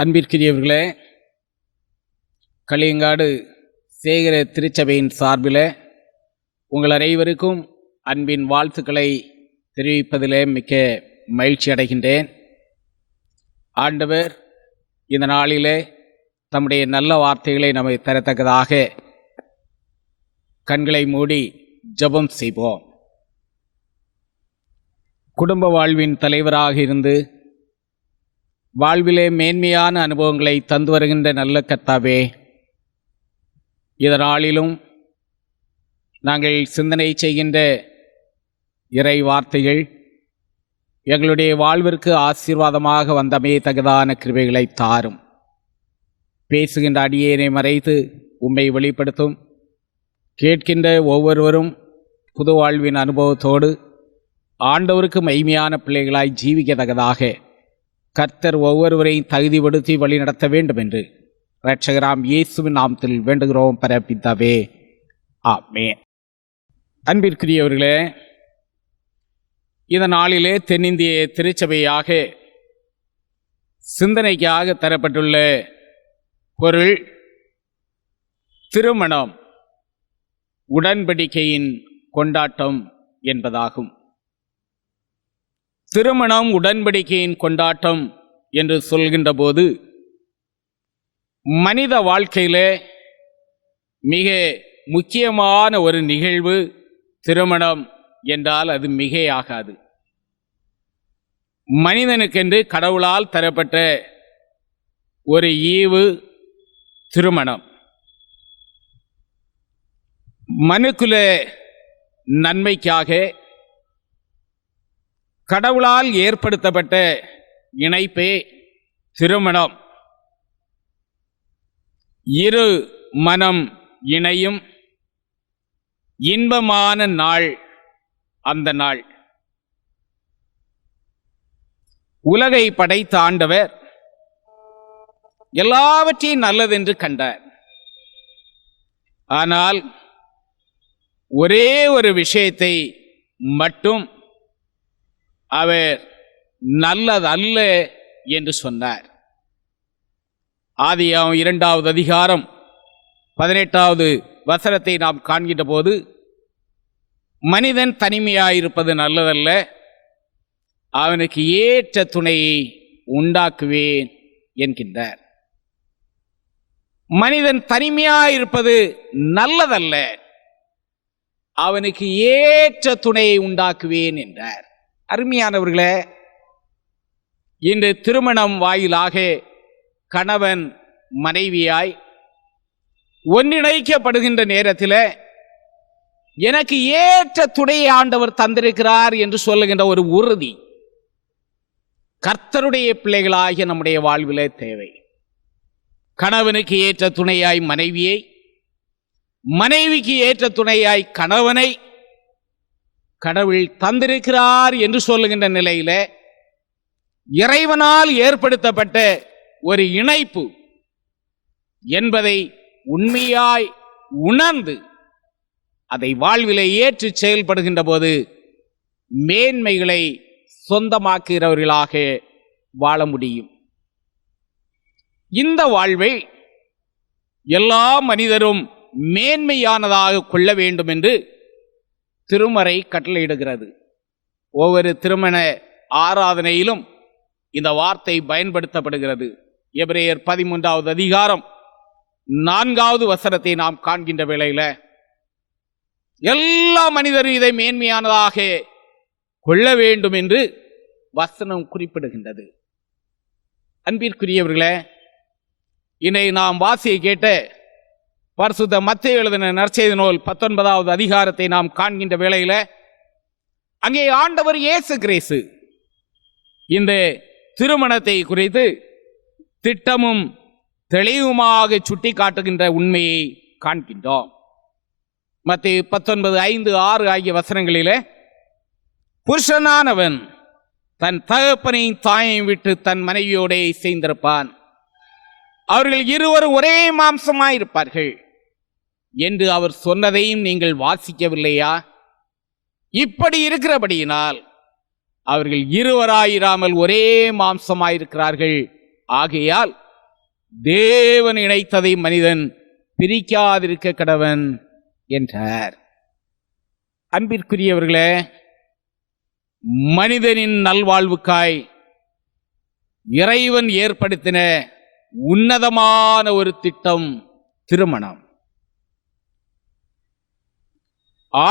அன்பிற்குரியவர்களே, களியங்காடு சேகர திருச்சபையின் சார்பில் உங்கள் அனைவருக்கும் அன்பின் வாழ்த்துக்களை தெரிவிப்பதிலே மிக்க மகிழ்ச்சி அடைகின்றேன். ஆண்டவர் இந்த நாளிலே தம்முடைய நல்ல வார்த்தைகளை நம்மை தரத்தக்கதாக கண்களை மூடி ஜெபம் செய்வோம். குடும்ப வாழ்வின் தலைவராக இருந்து வாழ்விலே மேன்மையான அனுபவங்களை தந்து வருகின்ற நல்ல கர்த்தாவே, இதனாலிலும் நாங்கள் சிந்தனை செய்கின்ற இறை வார்த்தைகள் எங்களுடைய வாழ்விற்கு ஆசீர்வாதமாக வந்தமே தகுதான கிருபைகளை தாரும். பேசுகின்ற அடியேனை மறைத்து உம்மை வெளிப்படுத்தும். கேட்கின்ற ஒவ்வொருவரும் புது வாழ்வின் அனுபவத்தோடு ஆண்டவருக்கு மைமையான பிள்ளைகளாய் ஜீவிக்கத்தக்கதாக கர்த்தர் ஒவ்வொருவரையும் தகுதிப்படுத்தி வழி நடத்த வேண்டும் என்று இரட்சகராம் இயேசுவின் நாமத்தில் வேண்டுகிறோம் பரப்பித்தாவே, ஆமென். அன்பிற்குரியவர்களே, இந்த நாளிலே தென்னிந்திய திருச்சபையாக சிந்தனைக்காக தரப்பட்டுள்ள பொருள் திருமணம் உடன்படிக்கையின் கொண்டாட்டம் என்பதாகும். திருமணம் உடன்படிக்கையின் கொண்டாட்டம் என்று சொல்கின்ற போது மனித வாழ்க்கையிலே மிக முக்கியமான ஒரு நிகழ்வு திருமணம் என்றால் அது மிகையாகாது. மனிதனுக்கென்று கடவுளால் தரப்பட்ட ஒரு ஈவு திருமணம். மனுக்குல நன்மைக்காக கடவுளால் ஏற்படுத்தப்பட்ட இணைப்பே திருமணம். இரு மனம் இணையும் இன்பமான நாள் அந்த நாள். உலகை படைத்த ஆண்டவர் எல்லாவற்றையும் நல்லதென்று கண்டார். ஆனால் ஒரே ஒரு விஷயத்தை மட்டும் அவர் நல்லதல்ல என்று சொன்னார். ஆதியாகமம் 2வது அதிகாரம் 18வது வசனத்தை நாம் காண்கின்ற போது, மனிதன் தனிமையாயிருப்பது நல்லதல்ல, அவனுக்கு ஏற்ற துணையை உண்டாக்குவேன் என்கின்றார். மனிதன் தனிமையாயிருப்பது நல்லதல்ல, அவனுக்கு ஏற்ற துணையை உண்டாக்குவேன் என்றார். அருமையானவர்களே, இன்று திருமணம் வாயிலாக கணவன் மனைவியாய் ஒன்றிணைக்கப்படுகின்ற நேரத்தில் எனக்கு ஏற்ற துணையை ஆண்டவர் தந்திருக்கிறார் என்று சொல்லுகின்ற ஒரு உறுதி கர்த்தருடைய பிள்ளைகளாகிய நம்முடைய வாழ்விலே தேவை. கணவனுக்கு ஏற்ற துணையாய் மனைவியை, மனைவிக்கு ஏற்ற துணையாய் கணவனை கடவுள் தந்திருக்கிறார் என்று சொல்லுகின்ற நிலையில இறைவனால் ஏற்படுத்தப்பட்ட ஒரு இணைப்பு என்பதை உண்மையாய் உணர்ந்து அதை வாழ்விலே ஏற்று செயல்படுகின்ற போது மேன்மைகளை சொந்தமாக்குகிறவர்களாக வாழ முடியும். இந்த வாழ்வை எல்லா மனிதரும் மேன்மையானதாக கொள்ள வேண்டும் என்று திருமறை கட்டளையிடுகிறது. ஒவ்வொரு திருமண ஆராதனையிலும் இந்த வார்த்தை பயன்படுத்தப்படுகிறது. எபிரேயர் 13வது அதிகாரம் 4வது வசனத்தை நாம் காண்கின்ற வேளையில எல்லா மனிதரும் இதை மேன்மையானதாக கொள்ள வேண்டும் என்று வசனம் குறிப்பிடுகின்றது. அன்பிற்குரியவர்களே, இதை நாம் வாசியை கேட்ட பரிசுத்த மத்தேயு எழுதின நற்செய்தி நூல் 19வது அதிகாரத்தை நாம் காண்கின்ற வேளையில அங்கே ஆண்டவர் இயேசு கிறிஸ்து இந்த திருமணத்தை குறித்து திட்டமும் தெளிவுமாக சுட்டி காட்டுகின்ற உண்மையை காண்கின்றோம். மத்தேயு 19:5, 6 ஆகிய வசனங்களிலே, புருஷனானவன் தன் தகப்பனையும் தாயையும் விட்டு தன் மனைவியோடே சேர்ந்திருப்பான், அவர்கள் இருவரும் ஒரே மாம்சமாயிருப்பார்கள் என்று அவர் சொன்னதையும் நீங்கள் வாசிக்கவில்லையா? இப்படி இருக்கிறபடியினால் அவர்கள் இருவராயிராமல் ஒரே மாம்சமாயிருக்கிறார்கள். ஆகையால் தேவன் இணைத்ததை மனிதன் பிரிக்காதிருக்க கடவன் என்றார். அன்பிற்குரியவர்களே, மனிதனின் நல்வாழ்வுக்காய் இறைவன் ஏற்படுத்தின உன்னதமான ஒரு திட்டம் திருமணம்.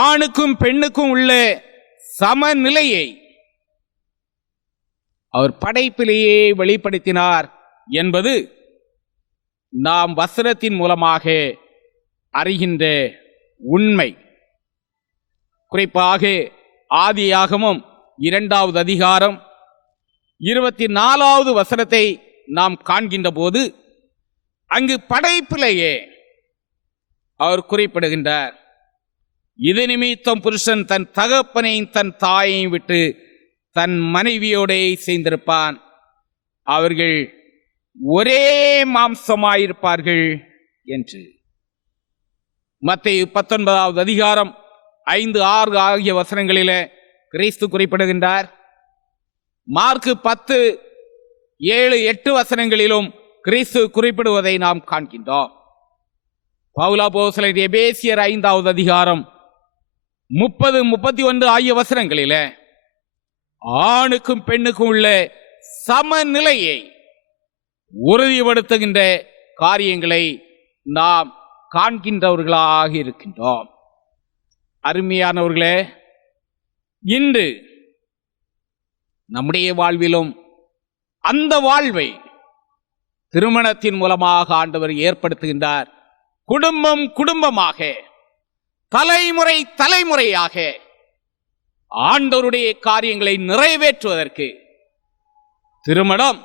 ஆணுக்கும் பெண்ணுக்கும் உள்ள சமநிலையை அவர் படைப்பிலேயே வெளிப்படுத்தினார் என்பது நாம் வசனத்தின் மூலமாக அறிகின்ற உண்மை. குறிப்பாக ஆதியாகமம் 2வது அதிகாரம் 24வது வசனத்தை நாம் காண்கின்ற போது அங்கு படைப்பிலேயே அவர் குறிப்பிடுகின்றார், இது நிமித்தம் புருஷன் தன் தகப்பனையும் தன் தாயையும் விட்டு தன் மனைவியோடே சேர்ந்திருப்பான், அவர்கள் ஒரே மாம்சமாயிருப்பார்கள் என்று. மத்தேயு 19வது அதிகாரம் 5, 6 ஆகிய வசனங்களிலே கிறிஸ்து குறிப்பிடுகின்றார். மார்க்கு 10, 7, 8 வசனங்களிலும் கிறிஸ்து குறிப்பிடுவதை நாம் காண்கின்றோம். பவுல் அப்போஸ்தலன் எபேசியர் 5வது அதிகாரம் 30, 31 ஆகிய வசனங்களிலே ஆணுக்கும் பெண்ணுக்கும் உள்ள சமநிலையை உறுதிப்படுத்துகின்ற காரியங்களை நாம் காண்கின்றவர்களாக இருக்கின்றோம். அருமையானவர்களே, இன்று நம்முடைய வாழ்விலும் அந்த வாழ்வை திருமணத்தின் மூலமாக ஆண்டவர் ஏற்படுத்துகின்றார். குடும்பம் குடும்பமாக, தலைமுறை தலைமுறையாக ஆண்டவருடைய காரியங்களை நிறைவேற்றுவதற்கு திருமணம்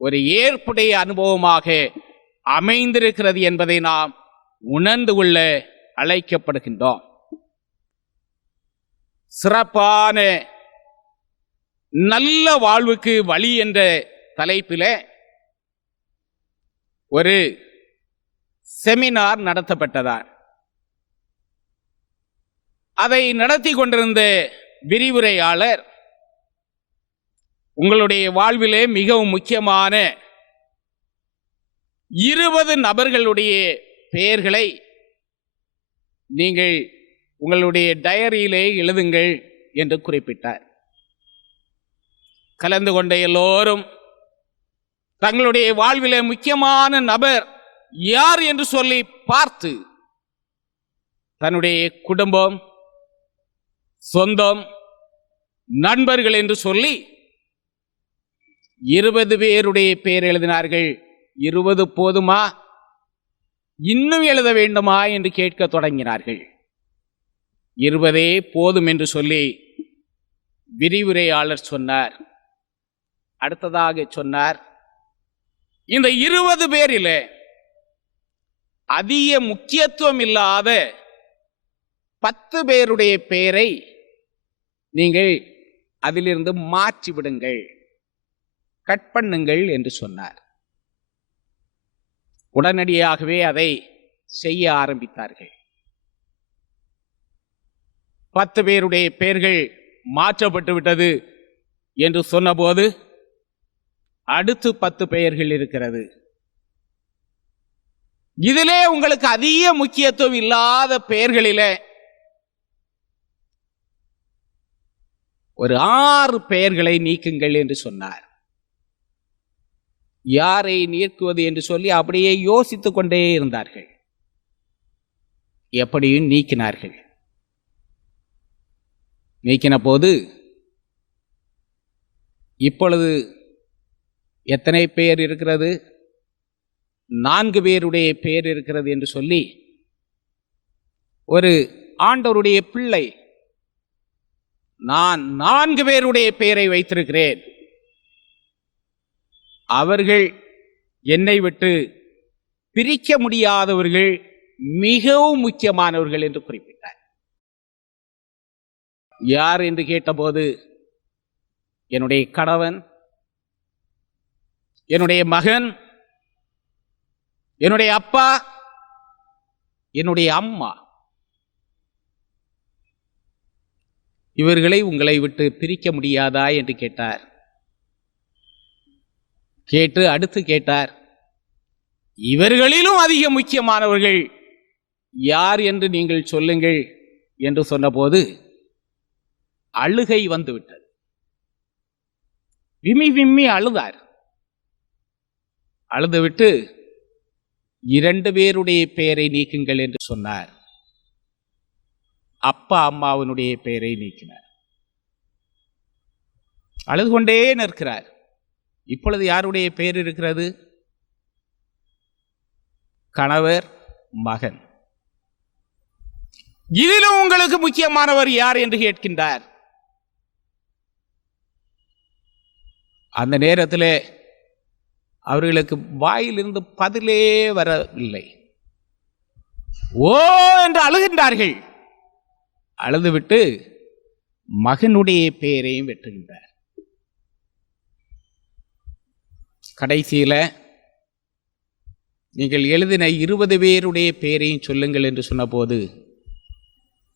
ஒரு ஏற்புடைய அனுபவமாக அமைந்திருக்கிறது என்பதை நாம் உணர்ந்து கொள்ள அழைக்கப்படுகின்றோம். சிறப்பான நல்ல வாழ்வுக்கு வழி என்ற தலைப்பில் ஒரு செமினார் நடத்தப்பட்டதார். அதை நடத்தி கொண்டிருந்த விரிவுரையாளர், உங்களுடைய வாழ்விலே மிகவும் முக்கியமான 20 நபர்களுடைய பெயர்களை நீங்கள் உங்களுடைய டயரியிலே எழுதுங்கள் என்று குறிப்பிட்டார். கலந்து கொண்ட எல்லோரும் தங்களுடைய வாழ்விலே முக்கியமான நபர் யார் என்று சொல்லி பார்த்து தன்னுடைய குடும்பம், சொந்தம், நண்பர்கள் என்று சொல்லி 20 பேருடைய பெயர் எழுதினார்கள். 20 போதுமா, இன்னும் எழுத வேண்டுமா என்று கேட்க தொடங்கினார்கள். 20 போதும் என்று சொல்லி விரிவுரையாளர் சொன்னார். அடுத்ததாக சொன்னார், இந்த 20 பேரில் அதிக முக்கியத்துவம் இல்லாத 10 பேருடைய பெயரை நீங்கள் அதிலிருந்து மாற்றி விடுங்கள், கட் பண்ணுங்கள் என்று சொன்னார். உடனடியாகவே அதை செய்ய ஆரம்பித்தார்கள். 10 பேருடைய பெயர்கள் மாற்றப்பட்டு விட்டது என்று சொன்னபோது அடுத்து 10 பெயர்கள் இருக்கிறது. இதிலே உங்களுக்கு அதிக முக்கியத்துவம் இல்லாத பெயர்களிலே ஒரு 6 பெயர்களை நீக்குங்கள் என்று சொன்னார். யாரை நீக்குவது என்று சொல்லி அப்படியே யோசித்துக் கொண்டே இருந்தார்கள். எப்படியும் நீக்கினார்கள். நீக்கின போது இப்பொழுது எத்தனை பேர் இருக்கிறது? 4 பேருடைய பெயர் இருக்கிறது என்று சொல்லி ஒரு ஆண்டவருடைய பிள்ளை, நான் 4 பேருடைய பெயரை வைத்திருக்கிறேன், அவர்கள் என்னை விட்டு பிரிக்க முடியாதவர்கள், மிகவும் முக்கியமானவர்கள் என்று குறிப்பிட்டார். யார் என்று கேட்டபோது, என்னுடைய கணவன், என்னுடைய மகன், என்னுடைய அப்பா, என்னுடைய அம்மா, இவர்களை உங்களை விட்டு பிரிக்க முடியாதா என்று கேட்டார். கேட்டு அடுத்து கேட்டார், இவர்களிலும் அதிக முக்கியமானவர்கள் யார் என்று நீங்கள் சொல்லுங்கள் என்று சொன்னபோது அழுகை வந்துவிட்டது. விம்மி விம்மி அழுதார். அழுதுவிட்டு 2 பேருடைய பெயரை நீக்குங்கள் என்று சொன்னார். அப்பா அம்மாவினுடைய பெயரை நீக்கினார். அழுது கொண்டே நிற்கிறார். இப்பொழுது யாருடைய பெயர் இருக்கிறது? கணவர், மகன். இதிலும் உங்களுக்கு முக்கியமானவர் யார் என்று கேட்கின்றார். அந்த நேரத்தில் அவர்களுக்கு வாயிலிருந்து பதிலே வரவில்லை. ஓ என்று அழுகின்றார்கள். அழுதுவிட்டு மகனுடைய பெயரையும் வெட்டுகின்றார். கடைசியில் நீங்கள் எழுதின 20 பேருடைய பெயரையும் சொல்லுங்கள் என்று சொன்னபோது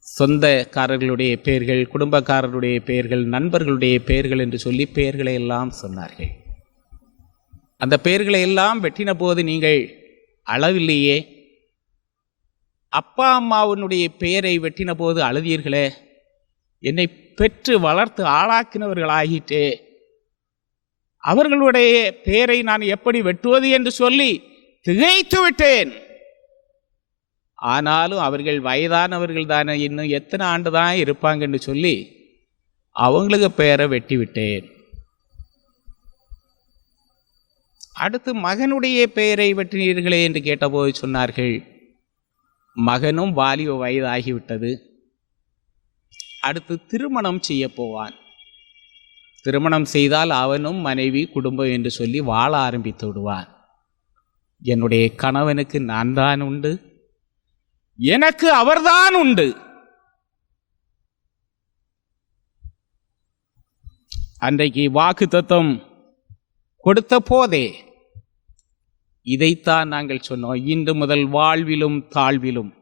சொந்தக்காரர்களுடைய பெயர்கள், குடும்பக்காரருடைய பெயர்கள், நண்பர்களுடைய பெயர்கள் என்று சொல்லி பெயர்களை எல்லாம் சொன்னார்கள். அந்த பெயர்களை எல்லாம் வெட்டின போது நீங்கள் அழவில்லையே. அப்பா அம்மாவினுடைய பெயரை வெட்டின போது அழுதீர்களே. என்னை பெற்று வளர்த்து ஆளாக்கினவர்களாகிட்டே, அவர்களுடைய பெயரை நான் எப்படி வெட்டுவது என்று சொல்லி திகைத்து விட்டேன். ஆனாலும் அவர்கள் வயதானவர்கள் தானே, இன்னும் எத்தனை ஆண்டு தான் இருப்பாங்கன்னு சொல்லி அவங்களுக்கு பெயரை வெட்டி விட்டேன். அடுத்து மகனுடைய பெயரை வெட்டினீர்களே என்று கேட்டபோது சொன்னார்கள், மகனும் வாலிப வயதாகிவிட்டது, அடுத்து திருமணம் செய்ய போவான். திருமணம் செய்தால் அவனும் மனைவி குடும்பம் என்று சொல்லி வாழ ஆரம்பித்து விடுவான். என்னுடைய கணவனுக்கு நான் தான் உண்டு, எனக்கு அவர்தான் உண்டு. அன்றைக்கு வாக்குத்தத்தம் கொடுத்த போதே இதைத்தான் நாங்கள் சொன்னோம். இன்று முதல் வாழ்விலும் தாழ்விலும்,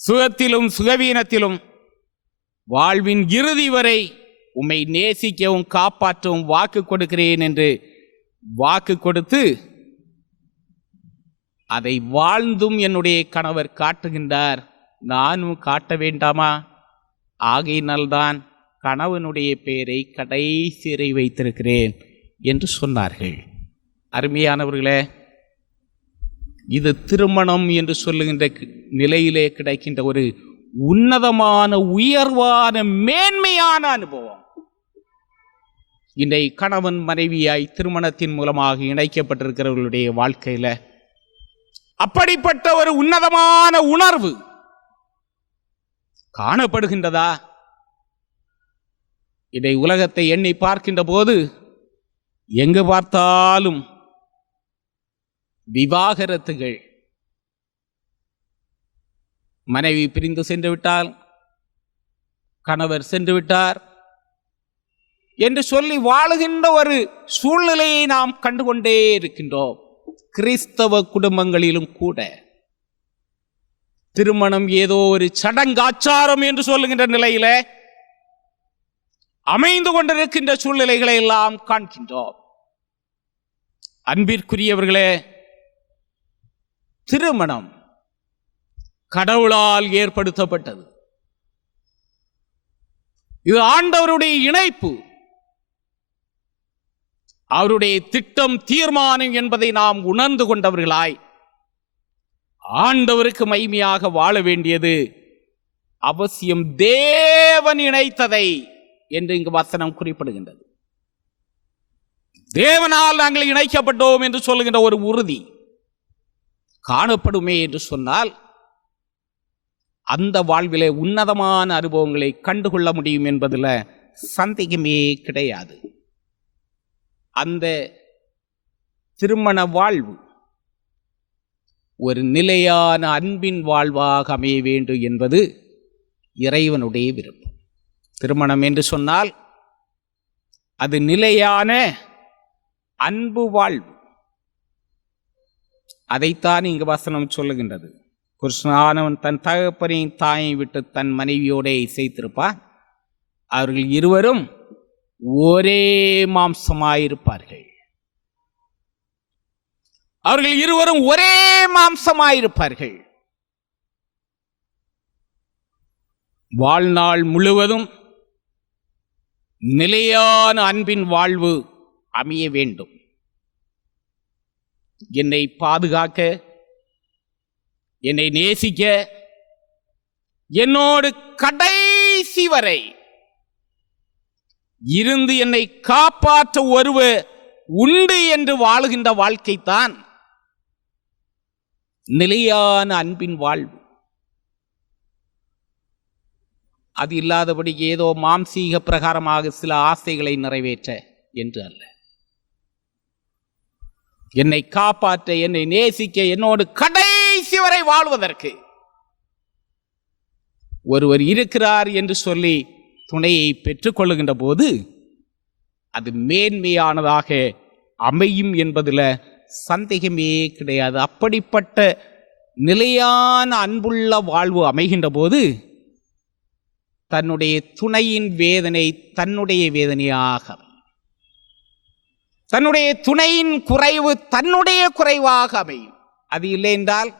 சுகத்திலும் சுகவீனத்திலும், வாழ்வின் இறுதி வரை உம்மை நேசிக்கவும் காப்பாற்றவும் வாக்கு கொடுக்கிறேன் என்று வாக்கு கொடுத்து அதை வாழ்ந்தும் என்னுடைய கணவர் காட்டுகின்றார். நானும் காட்ட வேண்டாமா? ஆகையினால்தான் கணவனுடைய பெயரை கடைசியை வைத்திருக்கிறேன் என்று சொன்னார்கள். அருமையானவர்களே, இது திருமணம் என்று சொல்லுகின்ற நிலையிலே கிடைக்கின்ற ஒரு உன்னதமான, உயர்வான, மேன்மையான அனுபவம். இன்றைய கணவன் மனைவியாய் திருமணத்தின் மூலமாக இணைக்கப்பட்டிருக்கிறவர்களுடைய வாழ்க்கையில் அப்படிப்பட்ட ஒரு உன்னதமான உணர்வு காணப்படுகின்றதா? இதை உலகத்தை எண்ணி பார்க்கின்ற போது எங்கு பார்த்தாலும் விவாகரத்துகள். மனைவி பிரிந்து சென்று விட்டால், கணவர் சென்று விட்டார் என்று சொல்லி வாழுகின்ற ஒரு சூழ்நிலையை நாம் கண்டுகொண்டே இருக்கின்றோம். கிறிஸ்தவ குடும்பங்களிலும் கூட திருமணம் ஏதோ ஒரு சடங்காச்சாரம் என்று சொல்லுகின்ற நிலையில அமைந்து கொண்டிருக்கின்ற சூழ்நிலைகளை எல்லாம் காண்கின்றோம். அன்பிற்குரியவர்களே, திருமணம் கடவுளால் ஏற்படுத்தப்பட்டது. இது ஆண்டவருடைய இணைப்பு, அவருடைய திட்டம், தீர்மானம் என்பதை நாம் உணர்ந்து கொண்டவர்களாய் ஆண்டவருக்கு மகிமையாக வாழ வேண்டியது அவசியம். தேவன் இணைத்ததை என்று இங்கு வசனம் குறிப்பிடுகின்றது. தேவனால் நாங்கள் இணைக்கப்பட்டோம் என்று சொல்லுகின்ற ஒரு உறுதி காணப்படுமே என்று சொன்னால் அந்த வாழ்விலே உன்னதமான அனுபவங்களை கண்டுகொள்ள முடியும் என்பதில் சந்தேகமே கிடையாது. அந்த திருமண வாழ்வு ஒரு நிலையான அன்பின் வாழ்வாக அமைய வேண்டும் என்பது இறைவனுடைய விருப்பம். திருமணம் என்று சொன்னால் அது நிலையான அன்பு வாழ்வு. அதைத்தான் இங்கு வசனம் சொல்லுகின்றது. புருஷனானவன் தன் தகப்பனையும் தாயை விட்டு தன் மனைவியோட இசைத்திருப்பான், அவர்கள் இருவரும் ஒரே மாம்சமாயிருப்பார்கள். அவர்கள் இருவரும் ஒரே மாம்சமாயிருப்பார்கள். வாழ்நாள் முழுவதும் நிலையான அன்பின் வாழ்வு அமைய வேண்டும். என்னை பாதுகாக்க, என்னை நேசிக்க, என்னோடு கடைசி வரை இருந்து என்னை காப்பாற்ற ஒருவர் உண்டு என்று வாழுகின்ற வாழ்க்கைத்தான் நிலையான அன்பின் வாழ்வு. அது இல்லாதபடி ஏதோ மாம்சீக பிரகாரமாக சில ஆசைகளை நிறைவேற்ற என்று அல்ல. என்னை காப்பாற்ற, என்னை நேசிக்க, என்னோடு கடைசி வரை வாழ்வதற்கு ஒருவர் இருக்கிறார் என்று சொல்லி துணையை பெற்றுக்கொள்ளுகின்ற போது அது மேன்மையானதாக அமையும் என்பதில் சந்தேகமே கிடையாது. அப்படிப்பட்ட நிலையான அன்புள்ள வாழ்வு அமைகின்ற போது தன்னுடைய துணையின் வேதனை தன்னுடைய வேதனையாக, தன்னுடைய துணையின் குறைவு தன்னுடைய குறைவாக அமையும். அது இல்லை என்றால்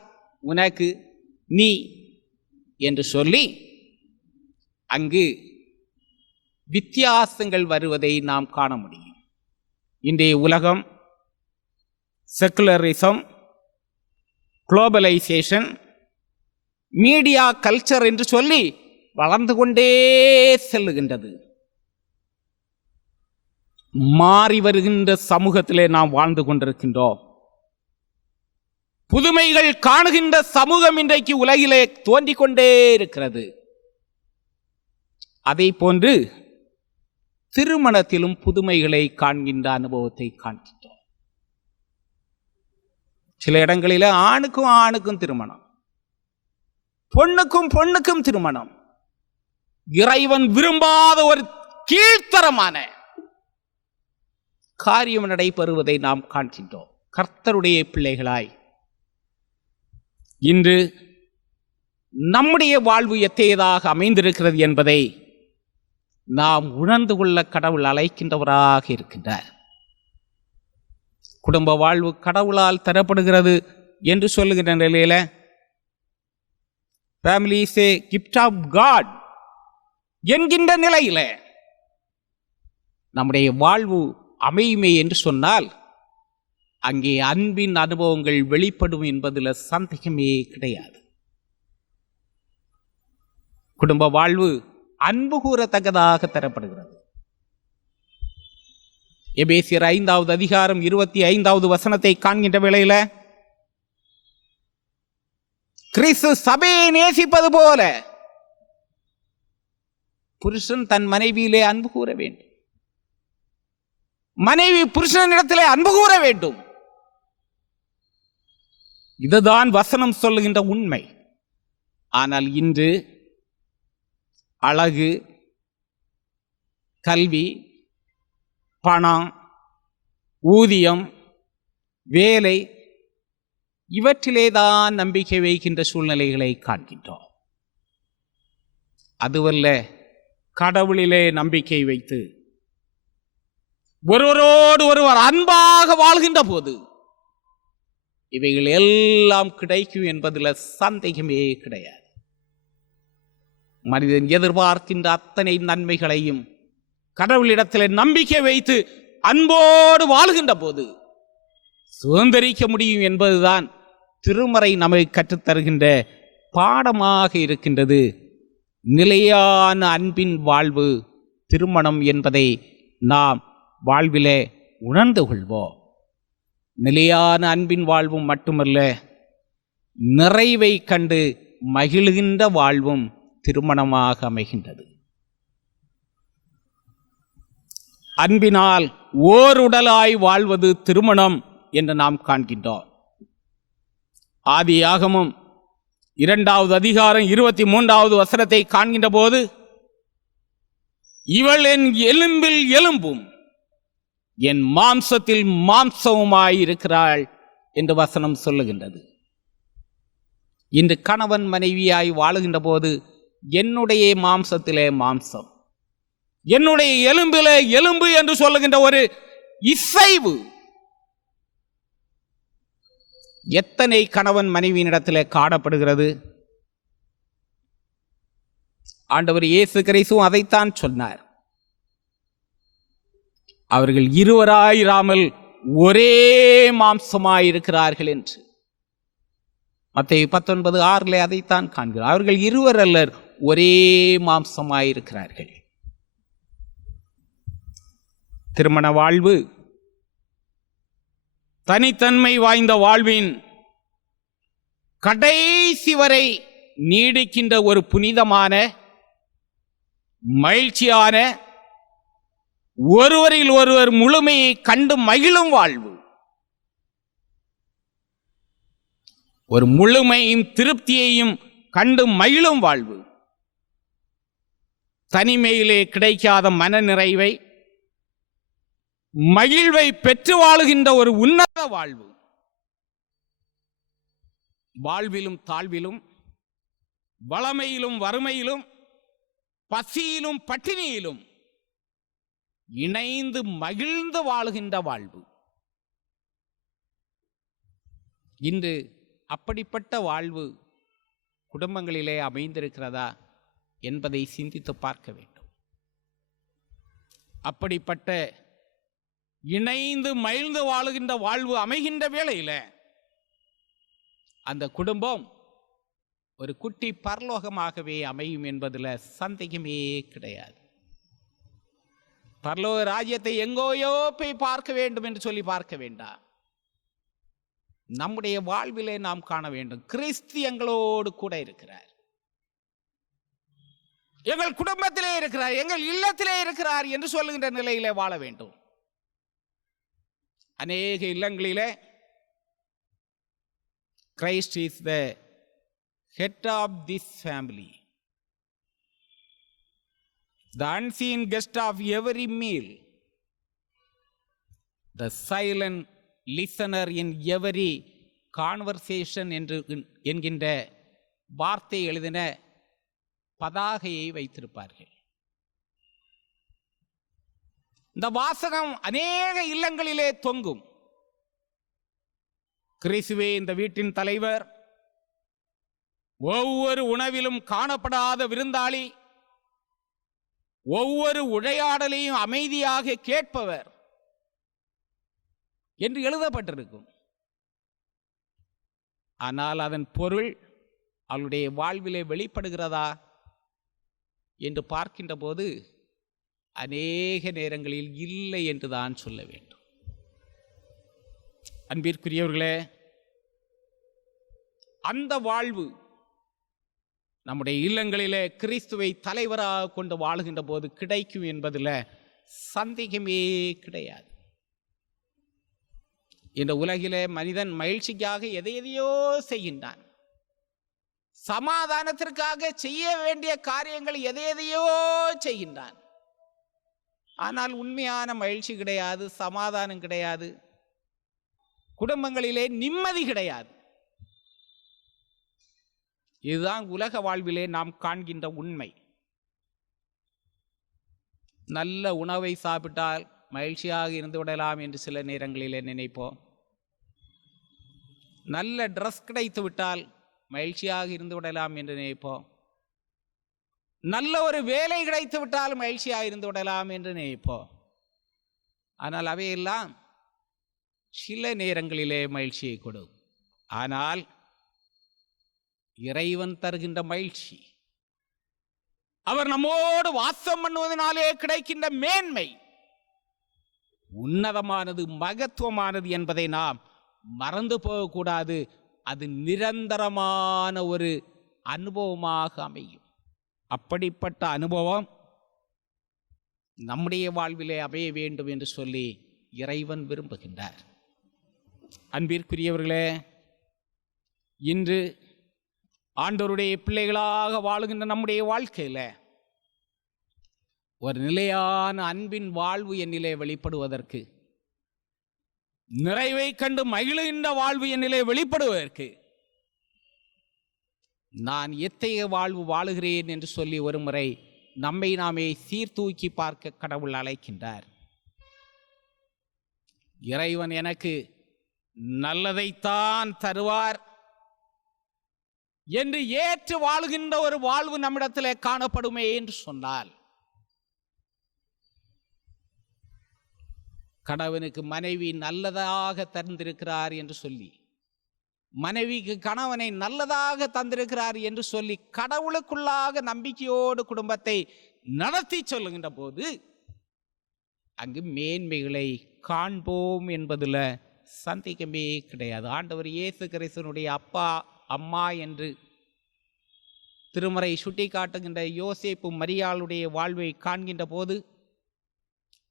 உனக்கு, நீ என்று சொல்லி அங்கு வித்தியாசங்கள் வருவதை நாம் காண முடியும். இன்றைய உலகம் செக்குலரிசம், குளோபலைசேஷன், மீடியா கல்ச்சர் என்று சொல்லி வளர்ந்து கொண்டே செல்லுகின்றது. மாறி வருகின்ற சமூகத்திலே நாம் வாழ்ந்து கொண்டிருக்கின்றோம். புதுமைகள் காணுகின்ற சமூகம் இன்றைக்கு உலகிலே தோன்றிக் கொண்டே இருக்கிறது. அதை போன்று திருமணத்திலும் புதுமைகளை காண்கின்ற அனுபவத்தை காண்கின்றோம். சில இடங்களில் ஆணுக்கும் ஆணுக்கும் திருமணம், பொண்ணுக்கும் பொண்ணுக்கும் திருமணம், இறைவன் விரும்பாத ஒரு கீழ்த்தரமான காரியம் நடைபெறுவதை நாம் காண்கின்றோம். கர்த்தருடைய பிள்ளைகளாய் இன்று நம்முடைய வாழ்வு எத்தகையதாக அமைந்திருக்கிறது என்பதை நாம் உணர்ந்து கொள்ள கடவுள் அழைக்கின்றவராக இருக்கின்றார். குடும்ப வாழ்வு கடவுளால் தரப்படுகிறது என்று சொல்லுகின்ற நிலையில family is a gift of God என்கின்ற நிலையில நம்முடைய வாழ்வு அமையுமே என்று சொன்னால் அங்கே அன்பின் அனுபவங்கள் வெளிப்படும் என்பதில் சந்தேகமே கிடையாது. குடும்ப வாழ்வு அன்பு கூறத்தக்கதாக தரப்படுகிறது. எபேசியர் 5வது அதிகாரம் 25வது வசனத்தை காண்கின்ற வேளையில கிறிஸ்து சபையை நேசிப்பது போல புருஷன் தன் மனைவியிலே அன்பு கூற வேண்டும், மனைவி புருஷனிடத்திலே அன்பு கூற வேண்டும். இதுதான் வசனம் சொல்லுகின்ற உண்மை. ஆனால் இன்று அழகு, கல்வி, பணம், ஊதியம், வேலை இவற்றிலேதான் நம்பிக்கை வைக்கின்ற சூழ்நிலைகளை காண்கின்றோம். அதுவல்ல, கடவுளிலே நம்பிக்கை வைத்து ஒருவரோடு ஒருவர் அன்பாக வாழ்கின்ற போது இவைகள் எல்லாம் கிடைக்கும் என்பதில் சந்தேகமே கிடையாது. மனிதன் எதிர்பார்க்கின்ற அத்தனை நன்மைகளையும் கடவுளிடத்தில் நம்பிக்கை வைத்து அன்போடு வாழ்கின்ற போது சுதந்திரிக்க முடியும் என்பதுதான் திருமறை நமக்கு கற்றுத்தருகின்ற பாடமாக இருக்கின்றது. நிலையான அன்பின் வாழ்வு திருமணம் என்பதை நாம் வாழ்விலே உணர்ந்து கொள்வோம். நிலையான அன்பின் வாழ்வும் மட்டுமல்ல, நிறைவை கண்டு மகிழ்கின்ற வாழ்வும் திருமணமாக அமைகின்றது. அன்பினால் ஓருடலாய் வாழ்வது திருமணம் என்று நாம் காண்கின்றோம். ஆதியாகமம் 2வது அதிகாரம் 23வது வசனத்தை காண்கின்ற போது, இவள் என் எலும்பில் எலும்பும் என் மாம்சத்தில் மாம்சமுமாயிருக்கிறாள் என்று வசனம் சொல்லுகின்றது. இன்று கணவன் மனைவியாய் வாழுகின்ற போது என்னுடைய மாம்சத்திலே மாம்சம், என்னுடைய எலும்பிலே எலும்பு என்று சொல்லுகின்ற ஒரு இசைவு எத்தனை கணவன் மனைவியினிடத்தில் காணப்படுகிறது? ஆண்டவர் இயேசு கிறிஸ்துவும் அதைத்தான் சொன்னார். அவர்கள் இருவராயிராமல் ஒரே மாம்சமாயிருக்கிறார்கள் என்று. மத்தேயு 19:6 அதைத்தான் காண்கிறார். அவர்கள் இருவர் அல்லர், ஒரே மாம்சமாயிருக்கிறார்கள். திருமண வாழ்வு தனித்தன்மை வாய்ந்த வாழ்வின் கடைசி வரை நீடிக்கின்ற ஒரு புனிதமான, மகிழ்ச்சியான, ஒருவரில் ஒருவர் முழுமையை கண்டு மகிழும் வாழ்வு. ஒரு முழுமையும் திருப்தியையும் கண்டு மகிழும் வாழ்வு. தனிமையிலே கிடைக்காத மன நிறைவை, மகிழ்வை பெற்று வாழுகின்ற ஒரு உன்னத வாழ்வு. வாழ்விலும் தாழ்விலும், வளமையிலும் வறுமையிலும், பசியிலும் பட்டினியிலும் இணைந்து மகிழ்ந்து வாழுகின்ற வாழ்வு. இன்று அப்படிப்பட்ட வாழ்வு குடும்பங்களிலே அமைந்திருக்கிறதா என்பதை சிந்தித்து பார்க்க வேண்டும். அப்படிப்பட்ட இணைந்து மகிழ்ந்து வாழுகின்ற வாழ்வு அமைகின்ற வேளையில் அந்த குடும்பம் ஒரு குட்டி பரலோகமாகவே அமையும் என்பதில் சந்தேகமே கிடையாது. பரலோக ராஜ்யத்தை எங்கோயோ போய் பார்க்க வேண்டும் என்று சொல்லி பார்க்க வேண்டாம். நம்முடைய வாழ்விலே நாம் காண வேண்டும், கிறிஸ்து எங்களோடு கூட இருக்கிறார், எங்கள் குடும்பத்திலே இருக்கிறார், எங்கள் இல்லத்திலே இருக்கிறார் என்று சொல்லுகின்ற நிலையிலே வாழ வேண்டும். அநேக இல்லங்களிலே Christ is the head of this family, the unseen guest of every meal, the silent listener in every conversation என்று என்கின்ற வார்த்தை எழுதின பதாகையை வைத்திருப்பார்கள். இந்த வாசகம் அநேக இல்லங்களிலே தொங்கும். கிறிஸ்துவே இந்த வீட்டின் தலைவர், ஒவ்வொரு உணவிலும் காணப்படாத விருந்தாளி, ஒவ்வொரு உரையாடலையும் அமைதியாக கேட்பவர் என்று எழுதப்பட்டிருக்கும். ஆனால் அதன் பொருள் அவளுடைய வாழ்விலே வெளிப்படுகிறதா என்று பார்க்கின்ற போது அநேக நேரங்களில் இல்லை என்று தான் சொல்ல வேண்டும். அன்பிற்குரியவர்களே, அந்த வாழ்வு நம்முடைய இல்லங்களிலே கிறிஸ்துவை தலைவராக கொண்டு வாழுகின்ற போது கிடைக்கும் என்பதில் சந்தேகமே கிடையாது. இந்த உலகிலே மனிதன் மகிழ்ச்சிக்காக எதையோ செய்கின்றான், சமாதானத்திற்காக செய்ய வேண்டிய காரியங்கள் எதையோ செய்கின்றான். ஆனால் உண்மையான மகிழ்ச்சி கிடையாது, சமாதானம் கிடையாது, குடும்பங்களிலே நிம்மதி கிடையாது. இதுதான் உலக வாழ்விலே நாம் காண்கின்ற உண்மை. நல்ல உணவை சாப்பிட்டால் மகிழ்ச்சியாக இருந்து விடலாம் என்று சில நேரங்களிலே நினைப்போம். நல்ல ட்ரெஸ் கிடைத்து விட்டால் மகிழ்ச்சியாக இருந்து விடலாம் என்று நினைப்போம். நல்ல ஒரு வேலை கிடைத்து விட்டால் மகிழ்ச்சியாக இருந்து விடலாம் என்று நினைப்போம். ஆனால் அவையெல்லாம் சில நேரங்களிலே மகிழ்ச்சியை கொடும். ஆனால் இறைவன் தருகின்ற மகிழ்ச்சி, அவர் நம்மோடு வாசம் பண்ணுவதனாலே கிடைக்கின்ற மேன்மை உன்னதமானது, மகத்துவமானது என்பதை நாம் மறந்து போகக்கூடாது. அது நிரந்தரமான ஒரு அனுபவமாக அமையும். அப்படிப்பட்ட அனுபவம் நம்முடைய வாழ்விலே அமைய வேண்டும் என்று சொல்லி இறைவன் விரும்புகின்றார். அன்பிற்குரியவர்களே, இன்று ஆண்டவருடைய பிள்ளைகளாக வாழுகின்ற நம்முடைய வாழ்க்கையில் ஒரு நிலையான அன்பின் வாழ்வு என்னிலே வெளிப்படுவதற்கு, நிறைவை கண்டு மகிழுகின்ற வாழ்வு என்னிலே வெளிப்படுவதற்கு நான் எத்தகைய வாழ்வு வாழுகிறேன் என்று சொல்லி ஒரு முறை நம்மை நாமே சீர்தூக்கி பார்க்க கடவுள் அழைக்கின்றார். இறைவன் எனக்கு நல்லதைத்தான் தருவார் என்று ஏற்று வாழுகின்ற ஒரு வாழ்வு நம்மிடத்திலே காணப்படுமே என்று சொன்னால், கணவனுக்கு மனைவி நல்லதாக தந்திருக்கிறார் என்று சொல்லி, மனைவிக்கு கணவனை நல்லதாக தந்திருக்கிறார் என்று சொல்லி கடவுளுக்குள்ளாக நம்பிக்கையோடு குடும்பத்தை நடத்தி சொல்லுகின்ற போது அங்கு மேன்மைகளை காண்போம் என்பதில் சந்தேகமே கிடையாது. ஆண்டவர் இயேசு கிறிஸ்துவினுடைய அப்பா அம்மா என்று திருமறை சுட்டி காட்டுகின்ற யோசேப்பு மரியாளுடைய வாழ்வை காண்கின்ற போது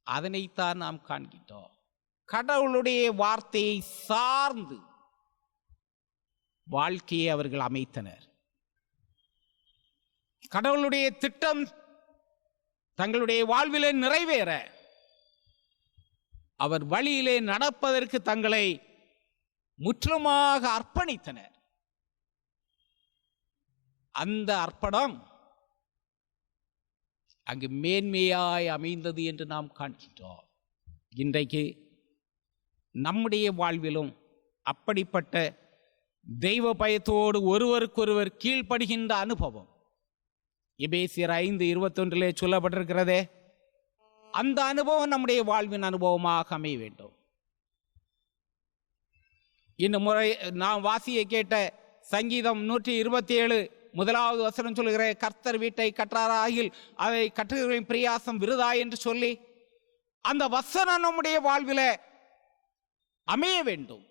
அதனைத்தான் நாம் காண்கின்றோம். கடவுளுடைய வார்த்தையை சார்ந்து வாழ்க்கையை அவர்கள் அமைத்தனர். கடவுளுடைய திட்டம் தங்களுடைய வாழ்விலே நிறைவேற அவர் வழியிலே நடப்பதற்கு தங்களை முற்றுமாக அர்ப்பணித்தனர். அந்த அர்ப்பணம் அங்கு மேன்மையாய் அமைந்தது என்று நாம் காண்கின்றோம். இன்றைக்கு நம்முடைய வாழ்விலும் அப்படிப்பட்ட தெய்வ பயத்தோடு ஒருவருக்கொருவர் கீழ்ப்படுகின்ற அனுபவம் எபேசியர் 5:21 சொல்லப்பட்டிருக்கிறதே, அந்த அனுபவம் நம்முடைய வாழ்வின் அனுபவமாக அமைய வேண்டும். இந்த முறை நாம் வாசியை கேட்ட சங்கீதம் 127 முதலாவது வசனம் சொல்லுகிற, கர்த்தர் வீட்டை கற்றாராகில் அதை கட்டுகிறவரின் பிரயாசம் விருதா என்று சொல்லி அந்த வசனம் நம்முடைய வாழ்வில அமைய வேண்டும்.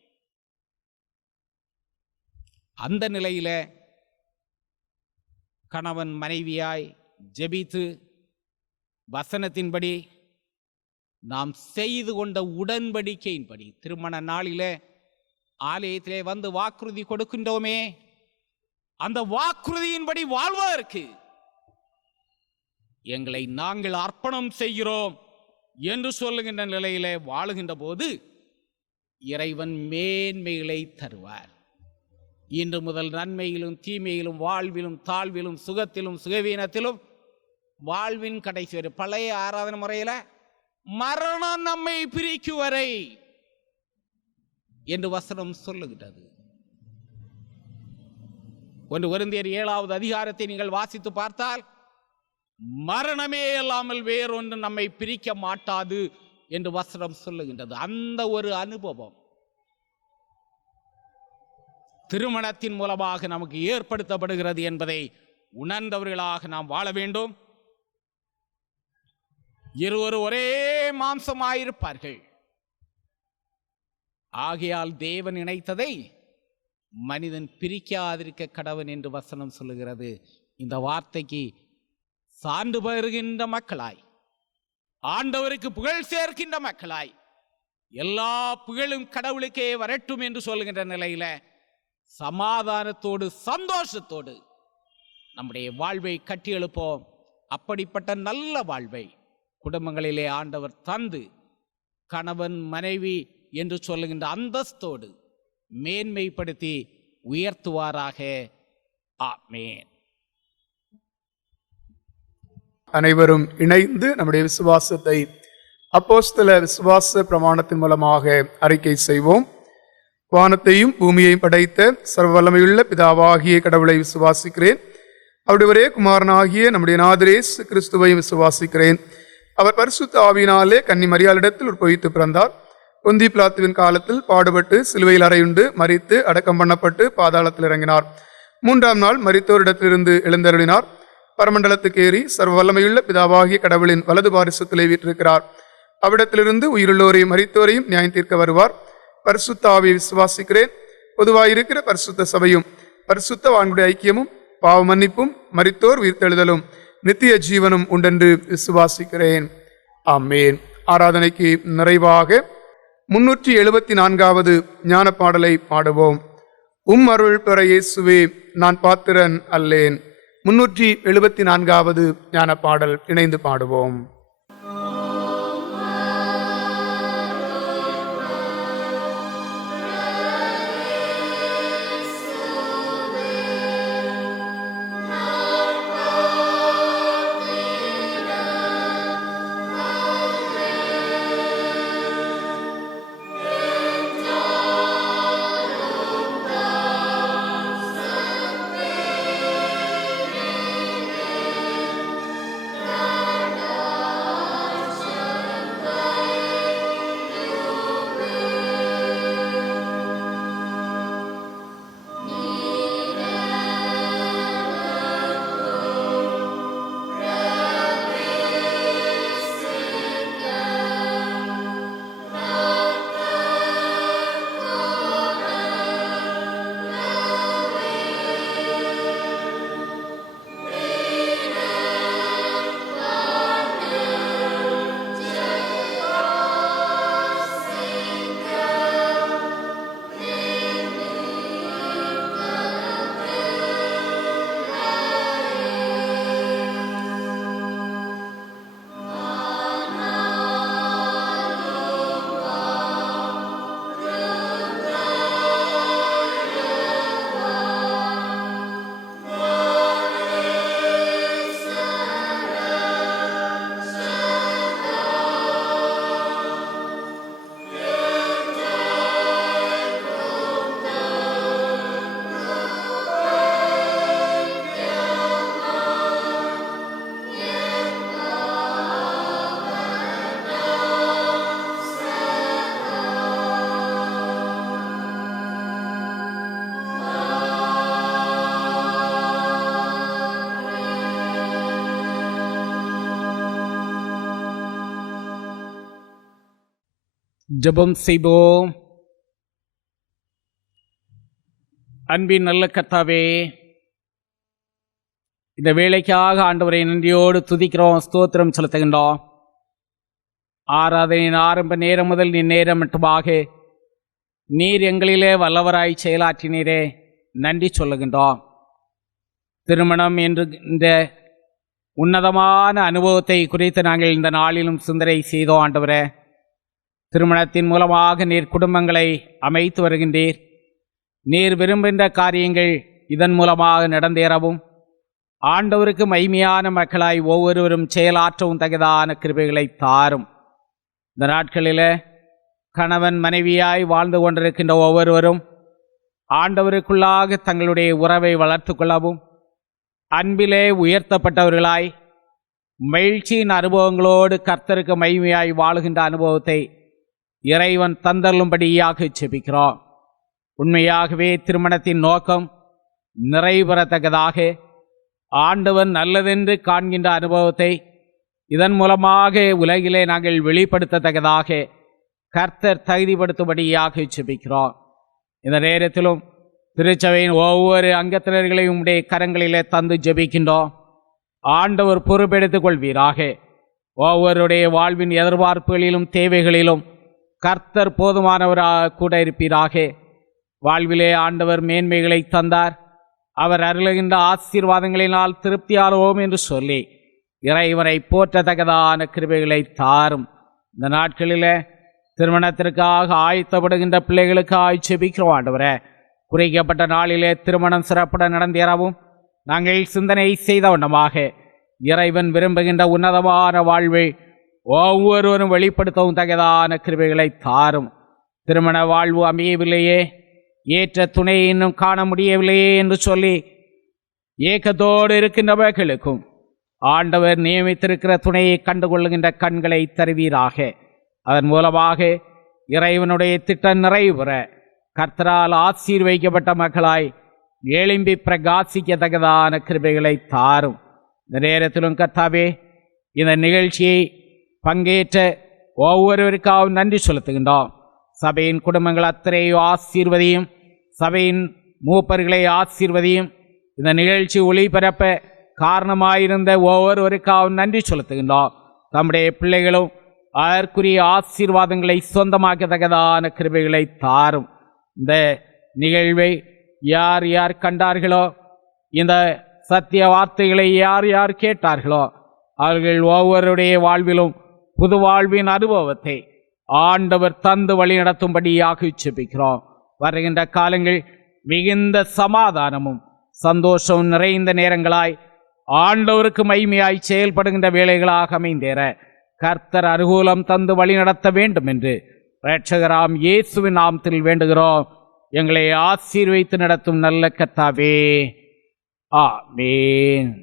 அந்த நிலையில கணவன் மனைவியாய் ஜெபித்து வசனத்தின்படி நாம் செய்து கொண்ட உடன்படிக்கையின்படி திருமண நாளிலே ஆலயத்திலே வந்து வாக்குறுதி கொடுக்கின்றோமே, அந்த வாக்குறுதியின்படி வாழ்வதற்கு எங்களை நாங்கள் அர்ப்பணம் செய்கிறோம் என்று சொல்லுகின்ற நிலையிலே வாழுகின்ற போது இறைவன் மேன்மைகளை தருவார். இன்று முதல் நன்மையிலும் தீமையிலும் வாழ்விலும் தாழ்விலும் சுகத்திலும் சுகவீனத்திலும் வாழ்வின் கடைசி வரை பழைய ஆராதனை முறையில மரணம் நம்மை பிரிக்கும் வரை என்று வசனம் சொல்லுகிறது. 1 கொரிந்தியர் 7வது அதிகாரத்தை நீங்கள் வாசித்து பார்த்தால் மரணமே இல்லாமல் வேறொன்று நம்மை பிரிக்க மாட்டாது என்று வசனம் சொல்லுகின்றது. அந்த ஒரு அனுபவம் திருமணத்தின் மூலமாக நமக்கு ஏற்படுத்தப்படுகிறது என்பதை உணர்ந்தவர்களாக நாம் வாழ வேண்டும். இருவரும் ஒரே மாம்சமாயிருப்பார்கள். ஆகையால் தேவன் இணைத்ததை மனிதன் பிரிக்காதிருக்க கடவன் என்று வசனம் சொல்லுகிறது. இந்த வார்த்தைக்கு சான்று பெறுகின்ற மக்களாய், ஆண்டவருக்கு புகழ் சேர்க்கின்ற மக்களாய், எல்லா புகழும் கடவுளுக்கே வரட்டும் என்று சொல்லுகின்ற நிலையில சமாதானத்தோடு சந்தோஷத்தோடு நம்முடைய வாழ்வை கட்டி எழுப்போம். அப்படிப்பட்ட நல்ல வாழ்வை குடும்பங்களிலே ஆண்டவர் தந்து கணவன் மனைவி என்று சொல்லுகின்ற அந்தஸ்தோடு மேன்மைப்படுத்தி உயர்த்துவாராக. ஆமென். அனைவரும் இணைந்து நம்முடைய விசுவாசத்தை அப்போஸ்தல விசுவாச பிரமாணத்தின் மூலமாக அறிக்கை செய்வோம். வானத்தையும் பூமியையும் படைத்த சர்வ வல்லமையுள்ள பிதாவாகிய கடவுளை விசுவாசிக்கிறேன். அவருடைய ஒரே குமாரனாகிய நம்முடைய நாதர் இயேசு கிறிஸ்துவையும் விசுவாசிக்கிறேன். அவர் பரிசுத்த ஆவியினாலே கன்னி மரியாளிடத்தில் உற்பவித்து பிறந்தார். பொந்தி பிலாத்துவின் காலத்தில் பாடுபட்டு சிலுவையில் அறையுண்டு மரித்து அடக்கம் பண்ணப்பட்டு பாதாளத்தில் இறங்கினார். 3ஆம் நாள் மரித்தோரிடத்திலிருந்து எழுந்தருளினார். பரமண்டலத்துக்கு ஏறி சர்வ வல்லமையுள்ள பிதாவாகிய கடவுளின் வலது பாரிசத்திலே வீற்றிருக்கிறார். அவ்விடத்திலிருந்து உயிருள்ளோரையும் மரித்தோரையும் நியாயம் தீர்க்க வருவார். பரிசுத்த ஆவியை விசுவாசிக்கிறேன். பொதுவாயிருக்கிற பரிசுத்த சபையும் பரிசுத்த வான்களுடைய ஐக்கியமும் பாவ மன்னிப்பும் மரித்தோர் உயிர்த்தெழுதலும் நித்திய ஜீவனும் உண்டென்று விசுவாசிக்கிறேன். ஆமென். ஆராதனைக்கு நிறைவாக 374வது ஞான பாடலை பாடுவோம். அருள் பெற இயேசுவே நான் பாத்திரன் அல்லேன். 374வது ஞான பாடல் இணைந்து பாடுவோம். ஜெபம் செய்வோம். அன்பின் நல்ல கர்த்தாவே, இந்த வேலைக்காக ஆண்டவரை நன்றியோடு துதிக்கிறோம், ஸ்தோத்திரம் செலுத்துகின்றோம். ஆராதனையின் ஆரம்ப நேரம் முதல் நேரம் மட்டுமாக நீர் எங்களிலே வல்லவராய் செயலாற்றினீரே, நன்றி சொல்லுகின்றோம். திருமணம் என்று இந்த உன்னதமான அனுபவத்தை குறித்து நாங்கள் இந்த நாளிலும் சிந்தனை செய்தோம். ஆண்டவரே, திருமணத்தின் மூலமாக நீர் குடும்பங்களை அமைத்து வருகின்றீர். நீர் விரும்புகின்ற காரியங்கள் இதன் மூலமாக நடந்தேறவும் ஆண்டவருக்கு மகிமையான மக்களாய் ஒவ்வொருவரும் செயலாற்றவும் தகுதான கிருபைகளை தாரும். இந்த நாட்களில் கணவன் மனைவியாய் வாழ்ந்து கொண்டிருக்கின்ற ஒவ்வொருவரும் ஆண்டவருக்குள்ளாக தங்களுடைய உறவை வளர்த்து கொள்ளவும், அன்பிலே உயர்த்தப்பட்டவர்களாய் மகிழ்ச்சியின் அனுபவங்களோடு கர்த்தருக்கு மகிமையாய் வாழுகின்ற அனுபவத்தை இறைவன் தந்தருளும்படியாக செபிக்கிறோம். உண்மையாகவே திருமணத்தின் நோக்கம் நிறைவேறத்தக்கதாக ஆண்டவன் நல்லதென்று காண்கின்ற அனுபவத்தை இதன் மூலமாக உலகிலே நாங்கள் வெளிப்படுத்தத்தக்கதாக கர்த்தர் தகுதிப்படுத்தும்படியாக செபிக்கிறோம். இந்த நேரத்திலும் திருச்சபையின் ஒவ்வொரு அங்கத்தினர்களையும் உடைய கரங்களிலே தந்து ஜெபிக்கின்றோம். ஆண்டவர் பொறுப்பெடுத்துக் கொள்வீராக. ஒவ்வொருடைய வாழ்வின் எதிர்பார்ப்புகளிலும் தேவைகளிலும் கர்த்தர் போதுமானவராக கூட இருப்பீராக. வாழ்விலே ஆண்டவர் மேன்மைகளை தந்தார். அவர் அருளுகின்ற ஆசீர்வாதங்களினால் திருப்தியாளவோம் என்று சொல்லி இறைவனை போற்றத்தக்கதான கிருபைகளை தாரும். இந்த நாட்களில் திருமணத்திற்காக ஆயத்தப்படுகின்ற பிள்ளைகளுக்காக செபிக்கிறோம். ஆண்டவரே, குறிக்கப்பட்ட நாளிலே திருமணம் சிறப்புடன் நடந்தேறவும் நாங்கள் சிந்தனை செய்த வண்ணமாக இறைவன் விரும்புகின்ற உன்னதமான வாழ்வை ஒவ்வொருவரும் வெளிப்படுத்தவும் தக்கதான கிருபைகளை தாரும். திருமண வாழ்வு அமையவில்லையே, ஏற்ற துணையை இன்னும் காண முடியவில்லையே என்று சொல்லி ஏக்கத்தோடு இருக்கின்றவர்களுக்கும் ஆண்டவர் நியமித்திருக்கிற துணையை கண்டுகொள்ளுகின்ற கண்களை தருவீராக. அதன் மூலமாக இறைவனுடைய திட்டம் நிறைவுற கர்த்தரால் ஆசீர்வதிக்கப்பட்ட மக்களாய் எழும்பி பிரகாசிக்கத்தக்கதான கிருபைகளை தாரும். இந்த நேரத்திலும் கர்த்தாவே, இந்த நிகழ்ச்சியை பங்கேற்ற ஒவ்வொருவருக்காகவும் நன்றி செலுத்துகின்றோம். சபையின் குடும்பங்கள் அத்தனையும் ஆசீர்வதியும், சபையின் மூப்பர்களை ஆசீர்வதியும். இந்த நிகழ்ச்சி ஒளிபரப்ப காரணமாயிருந்த ஒவ்வொருவருக்காகவும் நன்றி செலுத்துகின்றோம். தம்முடைய பிள்ளைகளும் அதற்குரிய ஆசீர்வாதங்களை சொந்தமாக்கத்தக்கதான கிருபைகளை தாரும். இந்த நிகழ்வை யார் யார் கண்டார்களோ, இந்த சத்திய வார்த்தைகளை யார் யார் கேட்டார்களோ, அவர்கள் ஒவ்வொருடைய வாழ்விலும் புது வாழ்வின் அனுபவத்தை ஆண்டவர் தந்து வழி நடத்தும்படியாக செபிக்கிறோம். வருகின்ற காலங்கள் மிகுந்த சமாதானமும் சந்தோஷமும் நிறைந்த நேரங்களாய் ஆண்டவருக்கு மகிமையாய் செயல்படுகின்ற வேலைகளாக அமைந்தேற கர்த்தர் அனுகூலம் தந்து வழி நடத்த வேண்டும் என்று இரட்சகராம் இயேசுவின் நாமத்தில் வேண்டுகிறோம். எங்களை ஆசீர்வதித்து நடத்தும் நல்ல கர்த்தாவே, ஆமென்.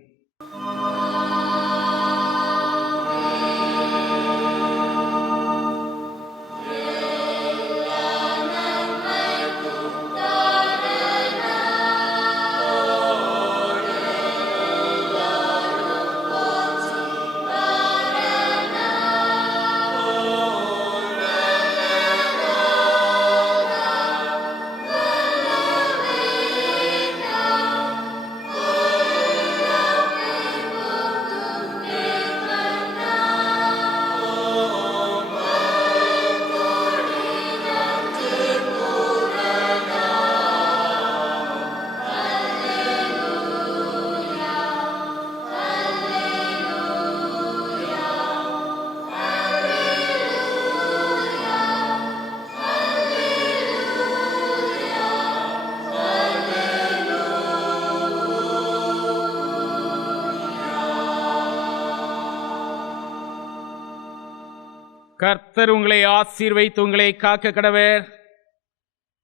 கர்த்தர் உங்களை ஆசீர்வதித்து உங்களை காக்க கடவர்.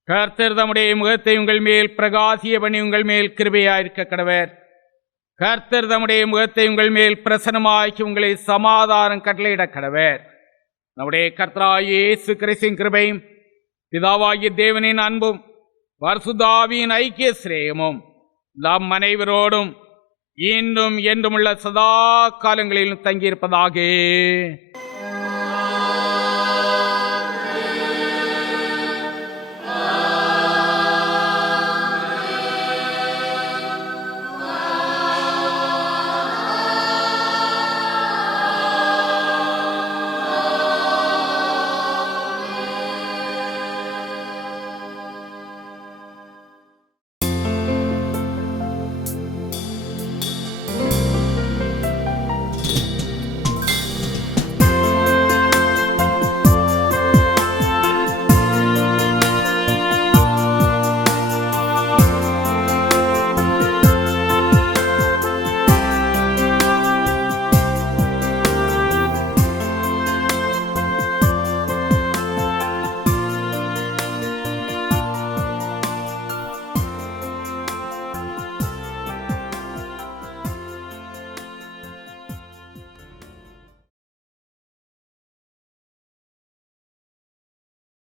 கர்த்தர் தம்முடைய முகத்தை உங்கள் மேல் பிரகாசிய பண்ணி உங்கள் மேல் கிருபையாயிருக்க கடவர். கர்த்தர் தம்முடைய முகத்தை உங்கள் மேல் பிரசன்னமாக்கி உங்களை சமாதானம் கட்டளையிட கடவர். நம்முடைய கர்த்தராகிய இயேசு கிறிஸ்துவின் கிருபையும் பிதாவாகிய தேவனின் அன்பும் பரிசுத்த ஐக்கிய சிரேயமும் நம் அனைவரோடும் இன்றும் என்றுமுள்ள சதா காலங்களிலும் தங்கியிருப்பதாக.